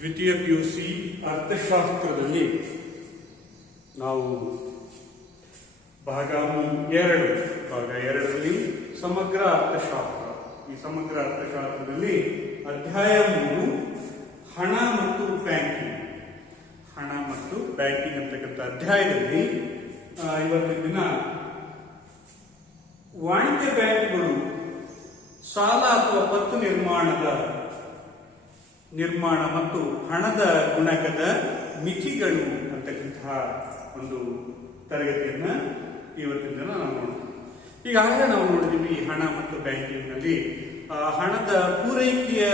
ದ್ವಿತೀಯ PUC ಅರ್ಥಶಾಸ್ತ್ರದಲ್ಲಿ ನಾವು ಭಾಗ 2ರಲ್ಲಿ ಸಮಗ್ರ ಅರ್ಥಶಾಸ್ತ್ರ. ಈ ಸಮಗ್ರ ಅರ್ಥಶಾಸ್ತ್ರದಲ್ಲಿ ಅಧ್ಯಾಯ 3 ಹಣ ಮತ್ತು ಬ್ಯಾಂಕಿಂಗ್. ಹಣ ಮತ್ತು ಬ್ಯಾಂಕಿಂಗ್ ಅಂತಕ್ಕಂಥ ಅಧ್ಯಾಯದಲ್ಲಿ ಇವತ್ತಿನ ದಿನ ವಾಣಿಜ್ಯ ಬ್ಯಾಂಕ್ಗಳು ಸಾಲ ಅಥವಾ ಪತ್ತು ನಿರ್ಮಾಣ ಮತ್ತು ಹಣದ ಗುಣಕದ ಮಿತಿಗಳು ಅಂತಕ್ಕಂತಹ ಒಂದು ತರಗತಿಯನ್ನ ಇವತ್ತಿನ ದಿನ ನಾವು ನೋಡ್ತೀವಿ. ಈಗಾಗಲೇ ನಾವು ನೋಡಿದೀವಿ ಹಣ ಮತ್ತು ಬ್ಯಾಂಕಿಂಗ್ ನಲ್ಲಿ ಹಣದ ಪೂರೈಕೆಯ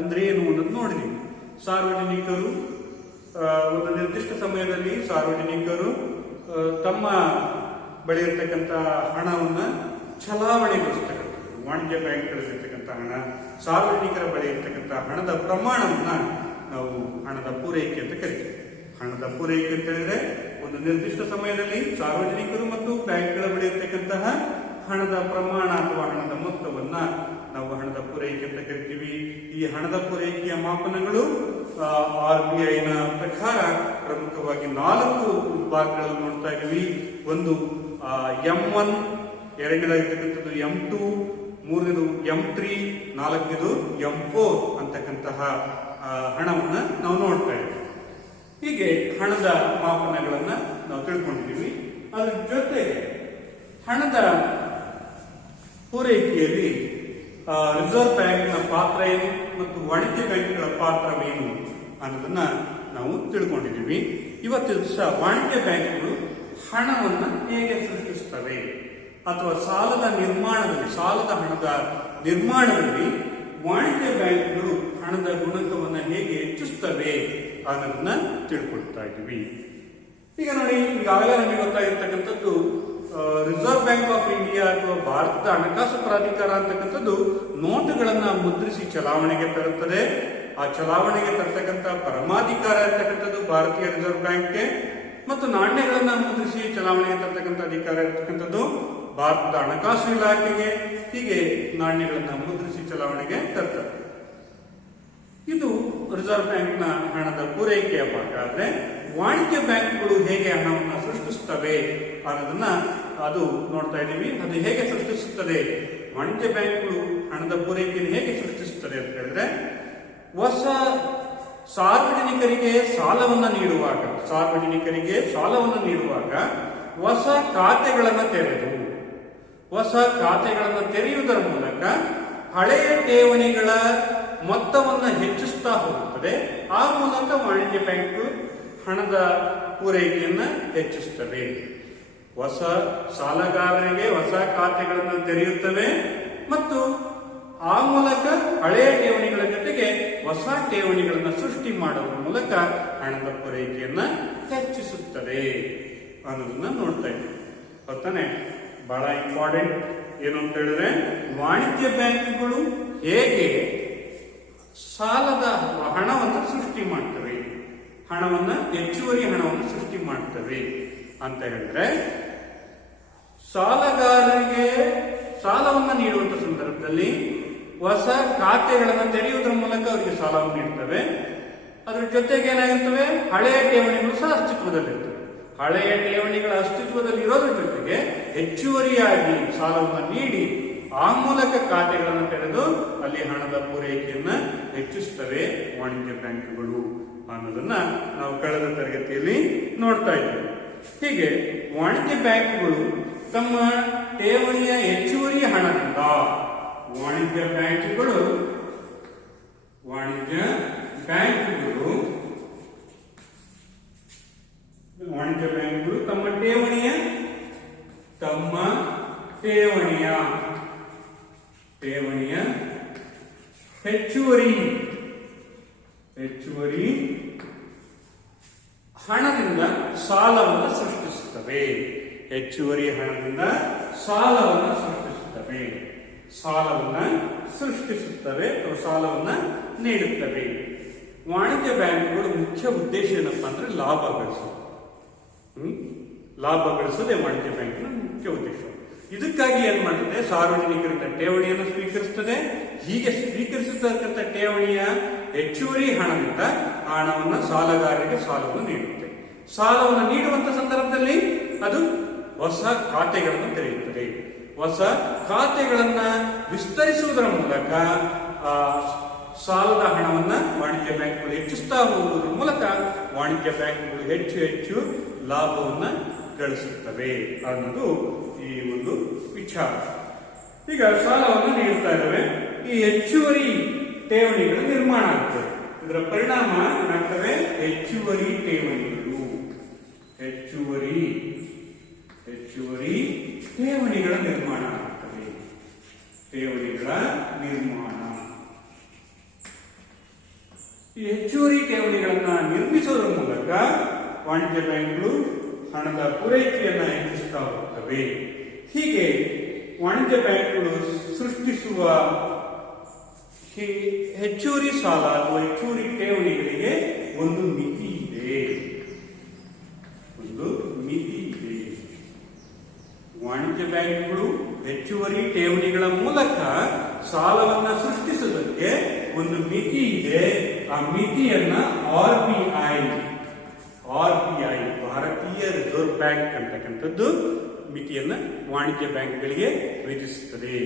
ಅಂದ್ರೆ ಏನು ಅನ್ನೋದು ನೋಡಿದೀವಿ. ಸಾರ್ವಜನಿಕರು ಒಂದು ನಿರ್ದಿಷ್ಟ ಸಮಯದಲ್ಲಿ ಸಾರ್ವಜನಿಕರು ತಮ್ಮ ಬಳಿ ಇರತಕ್ಕಂಥ ಹಣವನ್ನ ಚಲಾವಣೆಗೊಳಿಸ್ತಕ್ಕಂಥ ವಾಣಿಜ್ಯ ಬ್ಯಾಂಕ್ಗಳಿರ್ತಕ್ಕಂಥ ಹಣ, ಸಾರ್ವಜನಿಕರ ಬಳಿ ಇರ್ತಕ್ಕಂಥ ಹಣದ ಪ್ರಮಾಣವನ್ನ ನಾವು ಹಣದ ಪೂರೈಕೆ ಅಂತ ಕರಿತೀವಿ. ಹಣದ ಪೂರೈಕೆ ಅಂತ ಹೇಳಿದ್ರೆ ಒಂದು ನಿರ್ದಿಷ್ಟ ಸಮಯದಲ್ಲಿ ಸಾರ್ವಜನಿಕರು ಮತ್ತು ಬ್ಯಾಂಕ್ಗಳ ಬಳಿ ಇರ್ತಕ್ಕಂತಹ ಹಣದ ಪ್ರಮಾಣ ಅಥವಾ ಹಣದ ಮೊತ್ತವನ್ನ ನಾವು ಹಣದ ಪೂರೈಕೆ ಅಂತ ಕರಿತೀವಿ. ಈ ಹಣದ ಪೂರೈಕೆಯ ಮಾಪನಗಳು RBIನ ಪ್ರಕಾರ ಪ್ರಮುಖವಾಗಿ 4 ವಿಭಾಗಗಳನ್ನು ನೋಡ್ತಾ ಇದ್ದೀವಿ. ಒಂದು M1, ಎರಡನೇದಾಗಿರ್ತಕ್ಕಂಥದ್ದು M2, ಮೂರನೇದು M3, ನಾಲ್ಕನೇದು M4 ಅಂತಕ್ಕಂತಹ ಹಣವನ್ನ ನಾವು ನೋಡ್ತಾ ಇದ್ದೀವಿ. ಹೀಗೆ ಹಣದ ಮಾಪನಗಳನ್ನ ನಾವು ತಿಳ್ಕೊಂಡಿದ್ದೀವಿ. ಅದರ ಜೊತೆಗೆ ಹಣದ ಪೂರೈಕೆಯಲ್ಲಿ ರಿಸರ್ವ್ ಬ್ಯಾಂಕ್ನ ಪಾತ್ರ ಏನು ಮತ್ತು ವಾಣಿಜ್ಯ ಬ್ಯಾಂಕ್ಗಳ ಪಾತ್ರವೇನು ಅನ್ನೋದನ್ನ ನಾವು ತಿಳ್ಕೊಂಡಿದ್ದೀವಿ. ಇವತ್ತು ದಿವಸ ವಾಣಿಜ್ಯ ಬ್ಯಾಂಕ್ಗಳು ಹಣವನ್ನು ಹೇಗೆ ಸೃಷ್ಟಿಸುತ್ತವೆ ಅಥವಾ ಸಾಲದ ಹಣದ ನಿರ್ಮಾಣದಲ್ಲಿ ವಾಣಿಜ್ಯ ಬ್ಯಾಂಕ್ಗಳು ಹಣದ ಗುಣಕವನ್ನು ಹೇಗೆ ಹೆಚ್ಚಿಸುತ್ತವೆ ಅನ್ನೋದನ್ನ ತಿಳ್ಕೊಳ್ತಾ ಇದ್ದೀವಿ. ಈಗ ನೋಡಿ, ಈಗಾಗಲೇ ನಮಗೆ ಗೊತ್ತಾಗಿರ್ತಕ್ಕಂಥದ್ದು ರಿಸರ್ವ್ ಬ್ಯಾಂಕ್ ಆಫ್ ಇಂಡಿಯಾ ಅಥವಾ ಭಾರತದ ಹಣಕಾಸು ಪ್ರಾಧಿಕಾರ ಅಂತಕ್ಕಂಥದ್ದು ನೋಟುಗಳನ್ನ ಮುದ್ರಿಸಿ ಚಲಾವಣೆಗೆ ತರುತ್ತದೆ. ಆ ಚಲಾವಣೆಗೆ ತರ್ತಕ್ಕಂಥ ಪರಮಾಧಿಕಾರ ಇರ್ತಕ್ಕಂಥದ್ದು ಭಾರತೀಯ ರಿಸರ್ವ್ ಬ್ಯಾಂಕ್ಗೆ, ಮತ್ತು ನಾಣ್ಯಗಳನ್ನ ಮುದ್ರಿಸಿ ಚಲಾವಣೆಗೆ ತರ್ತಕ್ಕಂಥ ಅಧಿಕಾರ ಇರ್ತಕ್ಕಂಥದ್ದು ಭಾರತದ ಹಣಕಾಸು ಇಲಾಖೆಗೆ. ಹೀಗೆ ನಾಣ್ಯಗಳನ್ನ ಮುದ್ರಿಸಿ ಚಲಾವಣೆಗೆ ತರ್ತಾರೆ. ಇದು ರಿಸರ್ವ್ ಬ್ಯಾಂಕ್ನ ಹಣದ ಪೂರೈಕೆಯ ಭಾಗ. ಆದ್ರೆ ವಾಣಿಜ್ಯ ಬ್ಯಾಂಕ್ಗಳು ಹೇಗೆ ಹಣವನ್ನು ಸೃಷ್ಟಿಸುತ್ತವೆ ಅನ್ನೋದನ್ನ ಅದು ನೋಡ್ತಾ ಇದ್ದೀವಿ. ಅದು ಹೇಗೆ ಸೃಷ್ಟಿಸುತ್ತದೆ, ವಾಣಿಜ್ಯ ಬ್ಯಾಂಕ್ಗಳು ಹಣದ ಪೂರೈಕೆಯನ್ನು ಹೇಗೆ ಸೃಷ್ಟಿಸುತ್ತದೆ ಅಂತ ಹೇಳಿದ್ರೆ, ಸಾರ್ವಜನಿಕರಿಗೆ ಸಾಲವನ್ನು ನೀಡುವಾಗ ಹೊಸ ಖಾತೆಗಳನ್ನು ತೆರೆಯುವುದರ ಮೂಲಕ ಹಳೆಯ ಠೇವಣಿಗಳ ಮೊತ್ತವನ್ನು ಹೆಚ್ಚಿಸ್ತಾ ಹೋಗುತ್ತದೆ. ಆ ಮೂಲಕ ವಾಣಿಜ್ಯ ಬ್ಯಾಂಕ್ಗಳು ಹಣದ ಪೂರೈಕೆಯನ್ನು ಹೆಚ್ಚಿಸುತ್ತವೆ. ಹೊಸ ಸಾಲಗಾರರಿಗೆ ಹೊಸ ಖಾತೆಗಳನ್ನು ತೆರೆಯುತ್ತವೆ ಮತ್ತು ಆ ಮೂಲಕ ಹಳೆಯ ಠೇವಣಿಗಳ ಜೊತೆಗೆ ಹೊಸ ಠೇವಣಿಗಳನ್ನು ಸೃಷ್ಟಿ ಮಾಡುವ ಮೂಲಕ ಹಣದ ಪೂರೈಕೆಯನ್ನ ಹೆಚ್ಚಿಸುತ್ತದೆ ಅನ್ನೋದನ್ನ ನೋಡ್ತಾ ಇದ್ದೀವಿ. ಗೊತ್ತಾನೆ, ಬಹಳ ಇಂಪಾರ್ಟೆಂಟ್ ಏನು ಅಂತ ಹೇಳಿದ್ರೆ, ವಾಣಿಜ್ಯ ಬ್ಯಾಂಕ್ಗಳು ಹೇಗೆ ಸಾಲದ ಹಣವನ್ನು ಸೃಷ್ಟಿ ಮಾಡ್ತವೆ, ಹೆಚ್ಚುವರಿ ಹಣವನ್ನು ಸೃಷ್ಟಿ ಮಾಡ್ತವೆ ಅಂತ ಹೇಳಿದ್ರೆ, ಸಾಲಗಾರರಿಗೆ ಸಾಲವನ್ನು ನೀಡುವಂತ ಸಂದರ್ಭದಲ್ಲಿ ಹೊಸ ಖಾತೆಗಳನ್ನು ತೆರೆಯುವುದರ ಮೂಲಕ ಅವರಿಗೆ ಸಾಲವನ್ನು ನೀಡ್ತವೆ. ಅದರ ಜೊತೆಗೆ ಏನಾಗಿರ್ತವೆ, ಹಳೆಯ ಠೇವಣಿಗಳು ಸಹ ಅಸ್ತಿತ್ವದಲ್ಲಿರ್ತವೆ. ಹಳೆಯ ಠೇವಣಿಗಳ ಅಸ್ತಿತ್ವದಲ್ಲಿ ಇರೋದ್ರ ಜೊತೆಗೆ ಹೆಚ್ಚುವರಿಯಾಗಿ ಸಾಲವನ್ನು ನೀಡಿ ಆ ಮೂಲಕ ಖಾತೆಗಳನ್ನು ತೆರೆದು ಅಲ್ಲಿ ಹಣದ ಪೂರೈಕೆಯನ್ನ ಹೆಚ್ಚಿಸುತ್ತವೆ ವಾಣಿಜ್ಯ ಬ್ಯಾಂಕ್ಗಳು ಅನ್ನೋದನ್ನ ನಾವು ಕಳೆದ ತರಗತಿಯಲ್ಲಿ ನೋಡ್ತಾ ಇದ್ದೇವೆ. ಹೀಗೆ ವಾಣಿಜ್ಯ ಬ್ಯಾಂಕ್ಗಳು ತಮ್ಮ ಠೇವಣಿಯ ಹೆಚ್ಚುವರಿ ಹಣದಿಂದ ವಾಣಿಜ್ಯ ಬ್ಯಾಂಕ್ಗಳು ತಮ್ಮ ಠೇವಣಿಯ ಹೆಚ್ಚುವರಿ ಹಣದಿಂದ ಸಾಲವನ್ನು ಸೃಷ್ಟಿಸುತ್ತವೆ. ಅಥವಾ ಸಾಲವನ್ನು ನೀಡುತ್ತವೆ. ವಾಣಿಜ್ಯ ಬ್ಯಾಂಕ್ಗಳು ಮುಖ್ಯ ಉದ್ದೇಶ ಏನಪ್ಪಾ ಅಂದ್ರೆ ಲಾಭ ಗಳಿಸೋದೇ ವಾಣಿಜ್ಯ ಬ್ಯಾಂಕಿನ ಮುಖ್ಯ ಉದ್ದೇಶ. ಇದಕ್ಕಾಗಿ ಏನ್ ಮಾಡುತ್ತೆ, ಸಾರ್ವಜನಿಕರಿಂದ ಠೇವಣಿಯನ್ನು ಸ್ವೀಕರಿಸುತ್ತದೆ. ಹೀಗೆ ಸ್ವೀಕರಿಸತಕ್ಕಂಥ ಠೇವಣಿಯ ಹೆಚ್ಚುವರಿ ಹಣದಿಂದ ಆ ಹಣವನ್ನು ಸಾಲಗಾರರಿಗೆ ಸಾಲವನ್ನು ನೀಡುತ್ತೆ. ಸಾಲವನ್ನು ನೀಡುವಂತ ಸಂದರ್ಭದಲ್ಲಿ ಅದು ಹೊಸ ಖಾತೆಗಳನ್ನು ತೆರೆಯುತ್ತದೆ. ಹೊಸ ಖಾತೆಗಳನ್ನ ವಿಸ್ತರಿಸುವುದರ ಮೂಲಕ ಸಾಲದ ಹಣವನ್ನ ವಾಣಿಜ್ಯ ಬ್ಯಾಂಕ್ಗಳು ಹೆಚ್ಚಿಸ್ತಾ ಹೋಗುವುದರ ಮೂಲಕ ವಾಣಿಜ್ಯ ಬ್ಯಾಂಕ್ಗಳು ಹೆಚ್ಚು ಹೆಚ್ಚು ಲಾಭವನ್ನ ಗಳಿಸುತ್ತವೆ ಅನ್ನೋದು ಈ ಒಂದು ವಿಚಾರ. ಈಗ ಸಾಲವನ್ನು ನೀಡುತ್ತಾ ಇದ್ದಾವೆ, ಈ ಹೆಚ್ಚುವರಿ ಠೇವಣಿಗಳ ನಿರ್ಮಾಣ ಆಗ್ತದೆ. ಇದರ ಪರಿಣಾಮ ಏನಾಗ್ತವೆ? ಹೆಚ್ಚುವರಿ ಠೇವಣಿಗಳು, ಹೆಚ್ಚುವರಿ ಠೇವಣಿಗಳ ನಿರ್ಮಾಣ ಆಗ್ತದೆ. ಠೇವಣಿಗಳ ನಿರ್ಮಾಣ, ಈ ಹೆಚ್ಚುವರಿ ಠೇವಣಿಗಳನ್ನ ನಿರ್ಮಿಸುವುದರ ಮೂಲಕ ವಾಣಿಜ್ಯ ಬ್ಯಾಂಕ್ಗಳು ಹಣದ ಪೂರೈಕೆಯನ್ನ ಹೆಚ್ಚಿಸುತ್ತಾ ಹೋಗುತ್ತವೆ. ಹೀಗೆ ವಾಣಿಜ್ಯ ಬ್ಯಾಂಕ್ಗಳು ಸೃಷ್ಟಿಸುವ ಹೆಚ್ಚುವರಿ ಸಾಲ ಅಥವಾ ಹೆಚ್ಚುವರಿ ಠೇವಣಿಗಳಿಗೆ ಒಂದು ಮಿತಿ ಇದೆ. ವಾಣಿಜ್ಯ ಬ್ಯಾಂಕ್ಗಳು ಹೆಚ್ಚುವರಿ ಠೇವಣಿಗಳ ಮೂಲಕ ಸಾಲವನ್ನ ಸೃಷ್ಟಿಸುವುದಕ್ಕೆ ಒಂದು ಮಿತಿ ಇದೆ. ಆ ಮಿತಿಯನ್ನ RBI ಭಾರತೀಯ ರಿಸರ್ವ್ ಬ್ಯಾಂಕ್ ಅಂತಕ್ಕಂಥದ್ದು ಮಿತಿಯನ್ನ ವಾಣಿಜ್ಯ ಬ್ಯಾಂಕ್ಗಳಿಗೆ ವಿಧಿಸುತ್ತದೆ.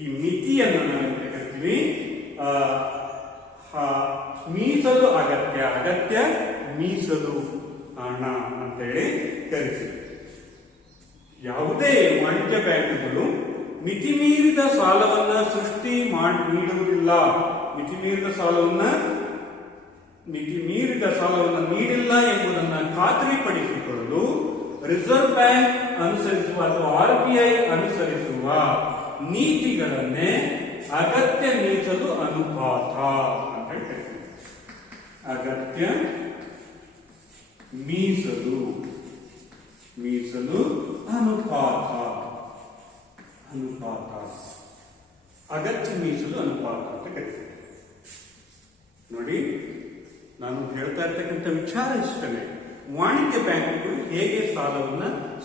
ಈ ಮಿತಿಯನ್ನು ನಾವು ಕರಿತೀವಿ ಮೀಸಲು ಅಗತ್ಯ ಮೀಸಲು ಹಣ ಅಂತ ಹೇಳಿ ಕರಿತೀವಿ. ಯಾವುದೇ ವಾಣಿಜ್ಯ ಬ್ಯಾಂಕ್ಗಳು ಮಿತಿ ಮೀರಿದ ಸಾಲವನ್ನ ನೀಡುವುದಿಲ್ಲ. ಮಿತಿ ಮೀರಿದ ಸಾಲವನ್ನು ನೀಡಿಲ್ಲ ಎಂಬುದನ್ನು ಖಾತ್ರಿಪಡಿಸಿಕೊಳ್ಳಲು ರಿಸರ್ವ್ ಬ್ಯಾಂಕ್ ಅನುಸರಿಸುವ ಅಥವಾ RBI ಅನುಸರಿಸುವ ನೀತಿಗಳನ್ನೇ ಅಗತ್ಯ ಮೀಸಲು ಅನುಪಾತ ಅಂತ ಹೇಳ್ತೀವಿ. ಅಗತ್ಯ ಮೀಸಲು ಅನುಪಾತ ಅಗತ್ಯ ಮೀಸಲು ಅನುಪಾತ ಅಂತ ಕರೀತೀವಿ. ನೋಡಿ, ನಾನು ಹೇಳ್ತಾ ಇರ್ತಕ್ಕಂಥ ವಿಚಾರ ಇಷ್ಟನೇ. ವಾಣಿಜ್ಯ ಬ್ಯಾಂಕ್ಗಳು ಹೇಗೆ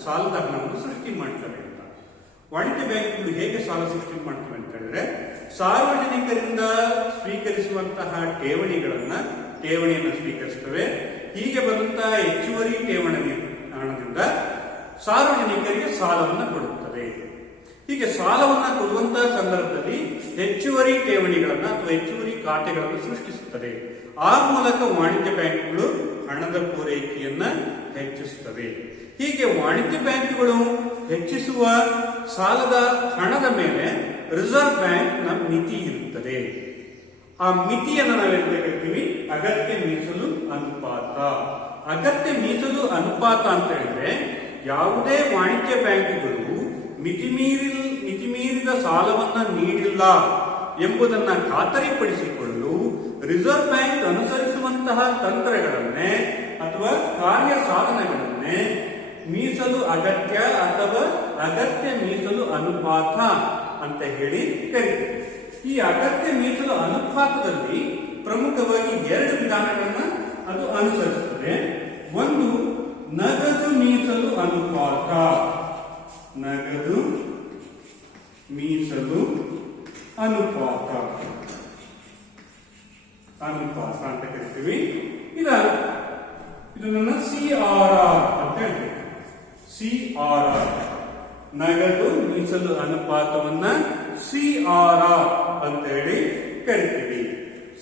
ಸಾಲದ ಹಣವನ್ನು ಸೃಷ್ಟಿ ಮಾಡ್ತವೆ ಅಂತ. ವಾಣಿಜ್ಯ ಬ್ಯಾಂಕ್ಗಳು ಹೇಗೆ ಸಾಲ ಸೃಷ್ಟಿ ಮಾಡ್ತವೆ ಅಂತ ಹೇಳಿದ್ರೆ, ಸಾರ್ವಜನಿಕರಿಂದ ಸ್ವೀಕರಿಸುವಂತಹ ಠೇವಣಿಯನ್ನು ಸ್ವೀಕರಿಸುತ್ತವೆ. ಹೀಗೆ ಬಂದಂತಹ ಹೆಚ್ಚುವರಿ ಠೇವಣಿ ಹಣದಿಂದ ಸಾರ್ವಜನಿಕರಿಗೆ ಸಾಲವನ್ನು ಕೊಡುತ್ತದೆ. ಹೀಗೆ ಸಾಲವನ್ನು ಕೊಡುವಂತಹ ಸಂದರ್ಭದಲ್ಲಿ ಹೆಚ್ಚುವರಿ ಠೇವಣಿಗಳನ್ನ ಅಥವಾ ಹೆಚ್ಚುವರಿ ಖಾತೆಗಳನ್ನು ಸೃಷ್ಟಿಸುತ್ತದೆ. ಆ ಮೂಲಕ ವಾಣಿಜ್ಯ ಬ್ಯಾಂಕ್ಗಳು ಹಣದ ಪೂರೈಕೆಯನ್ನ ಹೆಚ್ಚಿಸುತ್ತವೆ. ಹೀಗೆ ವಾಣಿಜ್ಯ ಬ್ಯಾಂಕ್ಗಳು ಹೆಚ್ಚಿಸುವ ಸಾಲದ ಹಣದ ಮೇಲೆ ರಿಸರ್ವ್ ಬ್ಯಾಂಕ್ ನ ಮಿತಿ ಇರುತ್ತದೆ. ಆ ಮಿತಿಯನ್ನು ನಾವೇನು ಕರಿತೀವಿ? ಅಗತ್ಯ ಮೀಸಲು ಅನುಪಾತ. ಅಗತ್ಯ ಮೀಸಲು ಅನುಪಾತ ಅಂತ ಹೇಳಿದ್ರೆ, ಯಾವುದೇ ವಾಣಿಜ್ಯ ಬ್ಯಾಂಕ್ಗಳು ಮಿತಿ ಮೀರಿದ ಸಾಲವನ್ನ ನೀಡಿಲ್ಲ ಎಂಬುದನ್ನ ಖಾತರಿಪಡಿಸಿಕೊಳ್ಳಲು ರಿಸರ್ವ್ ಬ್ಯಾಂಕ್ ಅನುಸರಿಸುವಂತಹ ತಂತ್ರಗಳನ್ನೇ ಅಥವಾ ಕಾರ್ಯ ಸಾಧನಗಳನ್ನೇ ಮೀಸಲು ಅಗತ್ಯ ಅಥವಾ ಅಗತ್ಯ ಮೀಸಲು ಅನುಪಾತ ಅಂತ ಹೇಳಿ ಕರೀತೀವಿ. ಈ ಅಗತ್ಯ ಮೀಸಲು ಅನುಪಾತದಲ್ಲಿ ಪ್ರಮುಖವಾಗಿ 2 ವಿಧಾನಗಳನ್ನ ಅದು ಅನುಸರಿಸುತ್ತದೆ. ಒಂದು ನಗದು ಮೀಸಲು ಅನುಪಾತ. ನಗದು ಮೀಸಲು ಅನುಪಾತ ಅಂತ ಕರಿತೀವಿ. ಇದನ್ನ CRR ಅಂತ ಹೇಳ್ತೀವಿ. CRR ನಗದು ಮೀಸಲು ಅನುಪಾತವನ್ನ CRR ಅಂತ ಹೇಳಿ ಕರಿತೀವಿ.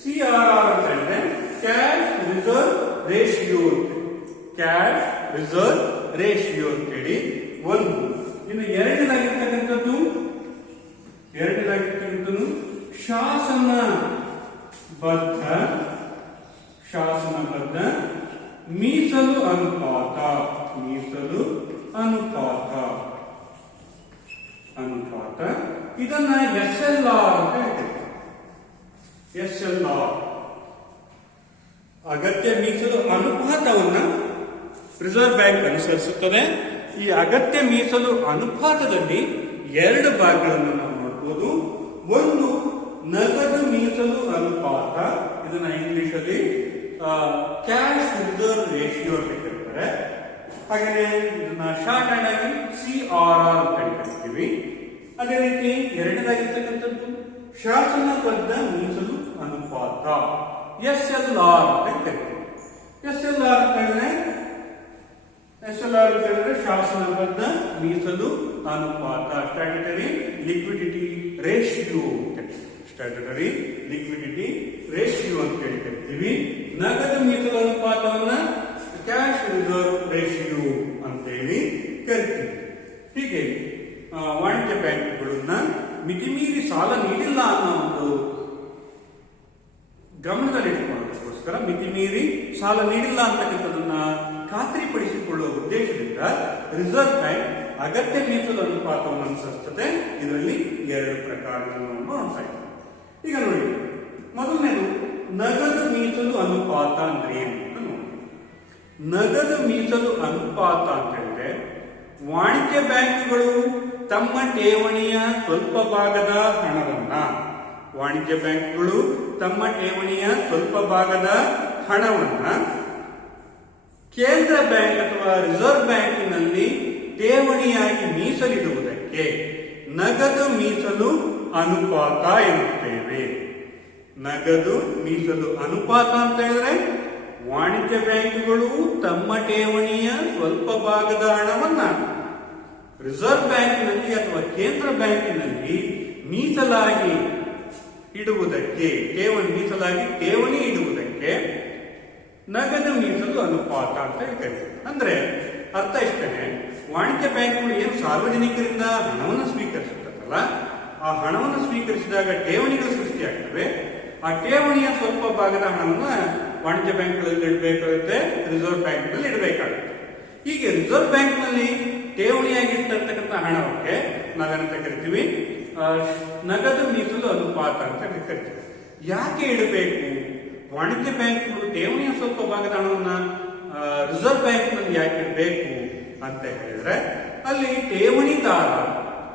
CRR ಅಂತ ಹೇಳಿದ್ರೆ cash reserve ratio. Cash reserve ratio ಅಂತ ಹೇಳಿ ಒಂದು. ಇನ್ನು ಎರಡನೇದಾಗಿರ್ತಕ್ಕಂಥದ್ದು ಶಾಸನಬದ್ಧ ಮೀಸಲು ಅನುಪಾತ. ಇದನ್ನ SLR ಅಂತ ಹೇಳ್ತೀವಿ. SLR ಅಗತ್ಯ ಮೀಸಲು ಅನುಪಾತವನ್ನ ರಿಸರ್ವ್ ಬ್ಯಾಂಕ್ ಅನುಸರಿಸುತ್ತದೆ. ಈ ಅಗತ್ಯ ಮೀಸಲು ಅನುಪಾತದಲ್ಲಿ 2 ಭಾಗಗಳನ್ನು ನಾವು ನೋಡಬಹುದು. ಒಂದು ನಗದು ಮೀಸಲು ಅನುಪಾತ. ಇದನ್ನ ಇಂಗ್ಲಿಷಲ್ಲಿ ಕ್ಯಾಶ್ ರಿಸರ್ವ್ ರೇಷಿಯೋ ಅಂತ ಕರೀತಾರೆ. ಹಾಗೆಯೇ ಇದನ್ನ ಶಾರ್ಟ್ ಹ್ಯಾಂಡ್ ಆಗಿ CRR ಅಂತ ಕರಿತೀವಿ. ಅದೇ ರೀತಿ ಎರಡನೇದಾಗಿರ್ತಕ್ಕಂಥದ್ದು ಶಾಸನಬದ್ಧ ಮೀಸಲು ಅನುಪಾತ. SLR ಅಂತ ಕರಿತೀವಿ. SLR ಅಂತ ಹೇಳಿದ್ರೆ ಶಾಸನಬದ್ಧ ಮೀಸಲು ಅನುಪಾತ, statutory liquidity ratio, statutory liquidity ratio ಅಂತ ಹೇಳಿ ಕರಿತೀವಿ. ನಗದು ಮೀಸಲು ಅನುಪಾತವನ್ನ ಕ್ಯಾಶ್ ರಿಸರ್ವ್ ರೇಷಿಯೋ ಅಂತ ಹೇಳಿ ಕರಿತೀವಿ. ಹೀಗೆ ವಾಣಿಜ್ಯ ಬ್ಯಾಂಕ್ಗಳನ್ನ ಮಿತಿಮೀರಿ ಸಾಲ ನೀಡಿಲ್ಲ ಅನ್ನೋ ಒಂದು ಗಮನದಲ್ಲಿಟ್ಟುಕೊಳ್ಳೋದಕ್ಕೋಸ್ಕರ ಮಿತಿಮೀರಿ ಸಾಲ ನೀಡಿಲ್ಲ ಅಂತಕ್ಕಂಥದನ್ನ ಖಾತ್ರಿಪಡಿಸಿಕೊಳ್ಳುವ ಉದ್ದೇಶದಿಂದ ರಿಸರ್ವ್ ಬ್ಯಾಂಕ್ ಅಗತ್ಯ ಮೀಸಲು ಅನುಪಾತವನ್ನು ಅನುಸರಿಸುತ್ತದೆ. ಇದರಲ್ಲಿ 2 ಪ್ರಕಾರಗಳನ್ನು ನೋಡ್ತಾ ಇದ್ದೀವಿ. ಈಗ ನೋಡಿ, ಮೊದಲನೇದು ನಗದು ಮೀಸಲು ಅನುಪಾತ ಅಂದ್ರೆ ಏನು ಅಂತ ನೋಡಿ. ನಗದು ಮೀಸಲು ಅನುಪಾತ ಅಂತ ಹೇಳಿದ್ರೆ ವಾಣಿಜ್ಯ ಬ್ಯಾಂಕುಗಳು ತಮ್ಮ ಠೇವಣಿಯ ಸ್ವಲ್ಪ ಭಾಗದ ಹಣವನ್ನ ಕೇಂದ್ರ ಬ್ಯಾಂಕ್ ಅಥವಾ ರಿಸರ್ವ್ ಬ್ಯಾಂಕಿನಲ್ಲಿ ಠೇವಣಿಯಾಗಿ ಮೀಸಲಿಡುವುದಕ್ಕೆ ನಗದು ಮೀಸಲು ಅನುಪಾತ ಎನ್ನುತ್ತೇವೆ. ನಗದು ಮೀಸಲು ಅನುಪಾತ ಅಂತ ಹೇಳಿದ್ರೆ ವಾಣಿಜ್ಯ ಬ್ಯಾಂಕುಗಳು ತಮ್ಮ ಠೇವಣಿಯ ಸ್ವಲ್ಪ ಭಾಗದ ಹಣವನ್ನ ರಿಸರ್ವ್ ಬ್ಯಾಂಕಿನಲ್ಲಿ ಅಥವಾ ಕೇಂದ್ರ ಬ್ಯಾಂಕಿನಲ್ಲಿ ಮೀಸಲಾಗಿ ಇಡುವುದಕ್ಕೆ, ಠೇವಣಿ ಇಡುವುದಕ್ಕೆ ನಗದು ಮೀಸಲು ಅನುಪಾತ ಅಂತ ಹೇಳ್ತೇವೆ. ಅಂದ್ರೆ ಅರ್ಥ ಇಷ್ಟೇ, ವಾಣಿಜ್ಯ ಬ್ಯಾಂಕ್ಗಳು ಏನು ಸಾರ್ವಜನಿಕರಿಂದ ಹಣವನ್ನು ಸ್ವೀಕರಿಸುತ್ತಲ್ಲ, ಆ ಹಣವನ್ನು ಸ್ವೀಕರಿಸಿದಾಗ ಠೇವಣಿಗಳು ಸೃಷ್ಟಿಯಾಗ್ತವೆ. ಆ ಠೇವಣಿಯ ಸ್ವಲ್ಪ ಭಾಗದ ಹಣವನ್ನ ವಾಣಿಜ್ಯ ಬ್ಯಾಂಕ್ಗಳಲ್ಲಿ ಇಡಬೇಕಾಗುತ್ತೆ, ರಿಸರ್ವ್ ಬ್ಯಾಂಕ್ನಲ್ಲಿ ಇಡಬೇಕಾಗುತ್ತೆ. ಹೀಗೆ ರಿಸರ್ವ್ ಬ್ಯಾಂಕ್ನಲ್ಲಿ ಠೇವಣಿಯಾಗಿರ್ತಕ್ಕಂಥ ಹಣಕ್ಕೆ ನಾವೇನಂತ ಕರಿತೀವಿ, ನಗದು ಮೀಸಲು ಅನುಪಾತ ಅಂತ ಕರಿತೀವಿ. ಯಾಕೆ ಇಡಬೇಕು? ವಾಣಿಜ್ಯ ಬ್ಯಾಂಕ್ಗಳು ಠೇವಣಿಯ ಸ್ವಲ್ಪ ಭಾಗದ ಹಣವನ್ನ ರಿಸರ್ವ್ ಬ್ಯಾಂಕ್ನಲ್ಲಿ ಯಾಕೆ ಇಡಬೇಕು ಅಂತ ಹೇಳಿದ್ರೆ, ಅಲ್ಲಿ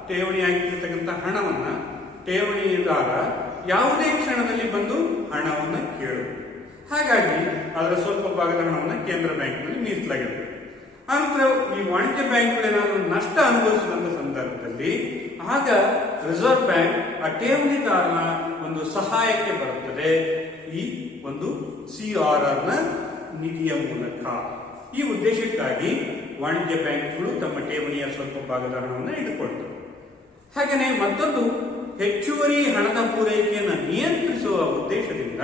ಠೇವಣಿಯಾಗಿರ್ತಕ್ಕಂಥ ಹಣವನ್ನ ಠೇವಣಿದಾರ ಯಾವುದೇ ಕ್ಷಣದಲ್ಲಿ ಬಂದು ಹಣವನ್ನು ಕೇಳುವುದು. ಹಾಗಾಗಿ ಅದರ ಸ್ವಲ್ಪ ಭಾಗದ ಹಣವನ್ನು ಕೇಂದ್ರ ಬ್ಯಾಂಕ್ನಲ್ಲಿ ಮೀಸಲಾಗಿರಬೇಕು. ಆನಂತರ ಈ ವಾಣಿಜ್ಯ ಬ್ಯಾಂಕ್ಗಳೇನಾದರೂ ನಷ್ಟ ಅನುಭವಿಸಿದಂತ ಸಂದರ್ಭದಲ್ಲಿ ಆಗ ರಿಸರ್ವ್ ಬ್ಯಾಂಕ್ ಆ ಠೇವಣಿದಾರನ ಒಂದು ಸಹಾಯಕ್ಕೆ ಬರುತ್ತದೆ, ಈ ಒಂದು CRR ನ ನಿಧಿಯ ಮೂಲಕ. ಈ ಉದ್ದೇಶಕ್ಕಾಗಿ ವಾಣಿಜ್ಯ ಬ್ಯಾಂಕ್ಗಳು ತಮ್ಮ ಠೇವಣಿಯ ಸ್ವಲ್ಪ ಭಾಗದ ಹಣವನ್ನು ಇಟ್ಟುಕೊಳ್ತವೆ. ಹಾಗೆಯೇ ಮತ್ತೊಂದು, ಹೆಚ್ಚುವರಿ ಹಣದ ಪೂರೈಕೆಯನ್ನು ನಿಯಂತ್ರಿಸುವ ಉದ್ದೇಶದಿಂದ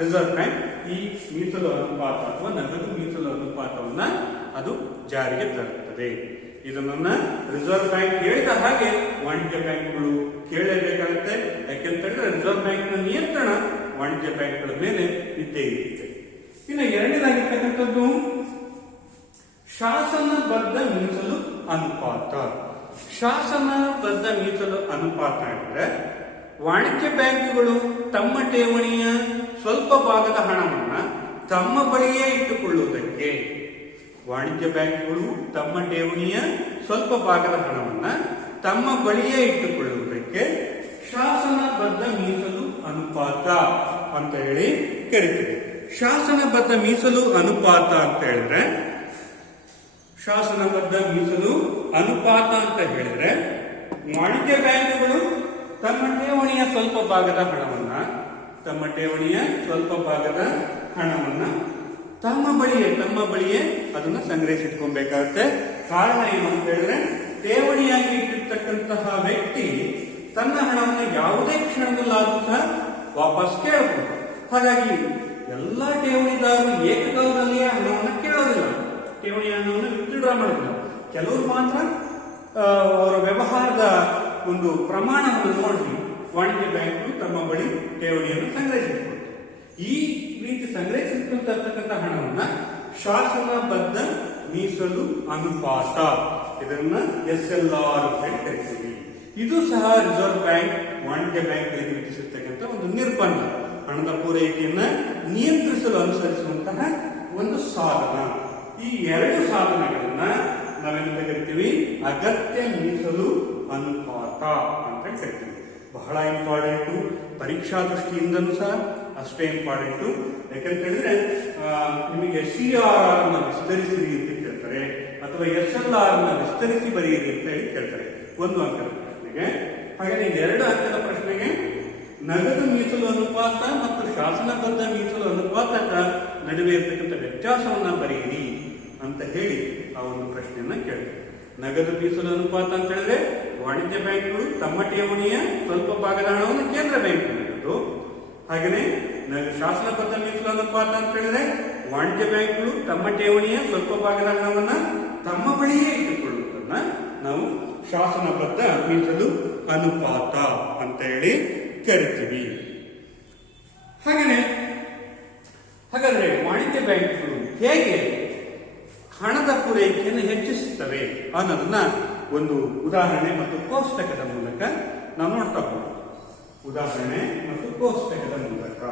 ರಿಸರ್ವ್ ಬ್ಯಾಂಕ್ ಈ ಮೀಸಲು ಅನುಪಾತ ಅಥವಾ ನಗದು ಮೀಸಲು ಅನುಪಾತವನ್ನ ಅದು ಜಾರಿಗೆ ತರುತ್ತದೆ. ಇದನ್ನ ರಿಸರ್ವ್ ಬ್ಯಾಂಕ್ ಹೇಳಿದ ಹಾಗೆ ವಾಣಿಜ್ಯ ಬ್ಯಾಂಕ್ಗಳು ಕೇಳಲೇಬೇಕಾಗುತ್ತೆ. ಯಾಕೆಂತಂದ್ರೆ ರಿಸರ್ವ್ ಬ್ಯಾಂಕ್ನ ನಿಯಂತ್ರಣ ವಾಣಿಜ್ಯ ಬ್ಯಾಂಕ್ಗಳ ಮೇಲೆ ಇದ್ದೇ ಇರುತ್ತೆ. ಇನ್ನು ಎರಡನೇದಾಗಿರ್ತಕ್ಕಂಥದ್ದು ಶಾಸನಬದ್ಧ ಮೀಸಲು ಅನುಪಾತ. ಶಾಸನಬದ್ಧ ಮೀಸಲು ಅನುಪಾತ ಅಂದ್ರೆ ವಾಣಿಜ್ಯ ಬ್ಯಾಂಕುಗಳು ತಮ್ಮ ಠೇವಣಿಯ ಸ್ವಲ್ಪ ಭಾಗದ ಹಣವನ್ನ ತಮ್ಮ ಬಳಿಯೇ ಇಟ್ಟುಕೊಳ್ಳುವುದಕ್ಕೆ, ವಾಣಿಜ್ಯ ಬ್ಯಾಂಕುಗಳು ತಮ್ಮ ಠೇವಣಿಯ ಸ್ವಲ್ಪ ಭಾಗದ ಹಣವನ್ನ ತಮ್ಮ ಬಳಿಯೇ ಇಟ್ಟುಕೊಳ್ಳುವುದಕ್ಕೆ ಶಾಸನಬದ್ಧ ಮೀಸಲು ಅನುಪಾತ ಅಂತ ಹೇಳಿ ಕರೀತೀವಿ. ಶಾಸನಬದ್ಧ ಮೀಸಲು ಅನುಪಾತ ಅಂತ ಹೇಳಿದ್ರೆ ವಾಣಿಜ್ಯ ಬ್ಯಾಂಕುಗಳು ತಮ್ಮ ಠೇವಣಿಯ ಸ್ವಲ್ಪ ಭಾಗದ ಹಣವನ್ನ ತಮ್ಮ ಬಳಿಯೇ ಅದನ್ನ ಸಂಗ್ರಹಿಸಿಟ್ಕೊಬೇಕಾಗುತ್ತೆ. ಕಾರಣ ಏನು ಅಂತ ಹೇಳಿದ್ರೆ, ಠೇವಣಿಯಾಗಿ ಇಟ್ಟಿರ್ತಕ್ಕಂತಹ ವ್ಯಕ್ತಿ ತನ್ನ ಹಣವನ್ನು ಯಾವುದೇ ಕ್ಷಣದಲ್ಲಾದರೂ ಸಹ ವಾಪಸ್ ಕೇಳಬಹುದು. ಹಾಗಾಗಿ ಎಲ್ಲ ಠೇವಣಿದಾರರು ಏಕಕಾಲದಲ್ಲಿಯೇ ಹಣವನ್ನು ಕೇಳೋದಿಲ್ಲ, ಠೇವಣಿ ಹಣವನ್ನು ವಿತ್ಡ್ರಾ ಮಾಡೋದಿಲ್ಲ. ಕೆಲವರು ಮಾತ್ರ ಅವರ ವ್ಯವಹಾರದ ಒಂದು ಪ್ರಮಾಣವನ್ನು ನೋಡಿ ವಾಣಿಜ್ಯ ಬ್ಯಾಂಕು ತಮ್ಮ ಬಳಿ ಠೇವಣಿಯನ್ನು ಸಂಗ್ರಹಿಸಿಕೊಳ್ಳುತ್ತೆ. ಈ ರೀತಿ ಸಂಗ್ರಹಿಸಿರ್ತಕ್ಕಂಥ ಹಣವನ್ನ ಶಾಸನಬದ್ಧ ಮೀಸಲು ಅನುಪಾತ, ಇದನ್ನ SLR ಅಂತ ಕರಿತೀವಿ. ಇದು ಸಹ ರಿಸರ್ವ್ ಬ್ಯಾಂಕ್ ವಾಣಿಜ್ಯ ಬ್ಯಾಂಕ್ಗಳಿಗೆ ವಿಧಿಸಿರ್ತಕ್ಕಂಥ ಒಂದು ನಿರ್ಬಂಧ, ಹಣದ ಪೂರೈಕೆಯನ್ನ ನಿಯಂತ್ರಿಸಲು ಅನುಸರಿಸುವಂತಹ ಒಂದು ಸಾಧನ. ಈ ಎರಡು ಸಾಧನಗಳನ್ನ ನಾವೇನಂತ ಕರಿತೀವಿ, ಅಗತ್ಯ ಮೀಸಲು ಅನುಪಾತ ಅಂತ ಕರಿತೀವಿ. ಬಹಳ ಇಂಪಾರ್ಟೆಂಟು, ಪರೀಕ್ಷಾ ದೃಷ್ಟಿಯಿಂದನೂ ಸಹ ಅಷ್ಟೇ ಇಂಪಾರ್ಟೆಂಟು. ಯಾಕಂತ ಹೇಳಿದ್ರೆ ನಿಮಗೆ CRR ಅನ್ನ ವಿಸ್ತರಿಸಿರಿ ಅಂತ ಕೇಳ್ತಾರೆ, ಅಥವಾ SLR ಅನ್ನ ವಿಸ್ತರಿಸಿ ಬರೆಯಿರಿ ಅಂತ ಹೇಳಿ ಕೇಳ್ತಾರೆ 1 ಅಂಕದ ಪ್ರಶ್ನೆಗೆ. ಹಾಗೆ 2 ಅಂಕದ ಪ್ರಶ್ನೆಗೆ ನಗದು ಮೀಸಲು ಅನುಪಾತ ಮತ್ತು ಶಾಸನಬದ್ಧ ಮೀಸಲು ಅನುಪಾತ ಅನುಪಾತಕ ನಡುವೆ ಇರ್ತಕ್ಕಂಥ ವ್ಯತ್ಯಾಸವನ್ನ ಬರೆಯಿರಿ ಅಂತ ಹೇಳಿ ಆ ಒಂದು ಪ್ರಶ್ನೆಯನ್ನ ಕೇಳಿದೆ. ನಗದು ಮೀಸಲು ಅನುಪಾತ ಅಂತ ಹೇಳಿದ್ರೆ ವಾಣಿಜ್ಯ ಬ್ಯಾಂಕ್ಗಳು ತಮ್ಮ ಠೇವಣಿಯ ಸ್ವಲ್ಪ ಭಾಗದ ಹಣವನ್ನು ಕೇಂದ್ರ ಬ್ಯಾಂಕ್ ನೀಡುವುದು. ಹಾಗೆಯೇ ಶಾಸನಬದ್ಧ ಮೀಸಲು ಅನುಪಾತ ಅಂತ ಹೇಳಿದ್ರೆ ವಾಣಿಜ್ಯ ಬ್ಯಾಂಕ್ಗಳು ತಮ್ಮ ಠೇವಣಿಯ ಸ್ವಲ್ಪ ಭಾಗದ ಹಣವನ್ನ ತಮ್ಮ ಬಳಿಯೇ ಇಟ್ಟುಕೊಳ್ಳುವುದನ್ನ ನಾವು ಶಾಸನಬದ್ಧ ಮೀಸಲು ಅನುಪಾತ ಅಂತ ಹೇಳಿ ಕರಿತೀವಿ. ಹಾಗಾದ್ರೆ ವಾಣಿಜ್ಯ ಬ್ಯಾಂಕ್ಗಳು ಹೇಗೆ ಹಣದ ಪೂರೈಕೆಯನ್ನು ಹೆಚ್ಚಿಸುತ್ತವೆ ಅನ್ನೋದನ್ನ ಒಂದು ಉದಾಹರಣೆ ಮತ್ತು ಕೋಷ್ಟಕದ ಮೂಲಕ ನಾವು ನೋಡ್ತಾ ಹೋಗೋಣ. ಉದಾಹರಣೆ ಮತ್ತು ಕೋಷ್ಟಕದ ಮೂಲಕ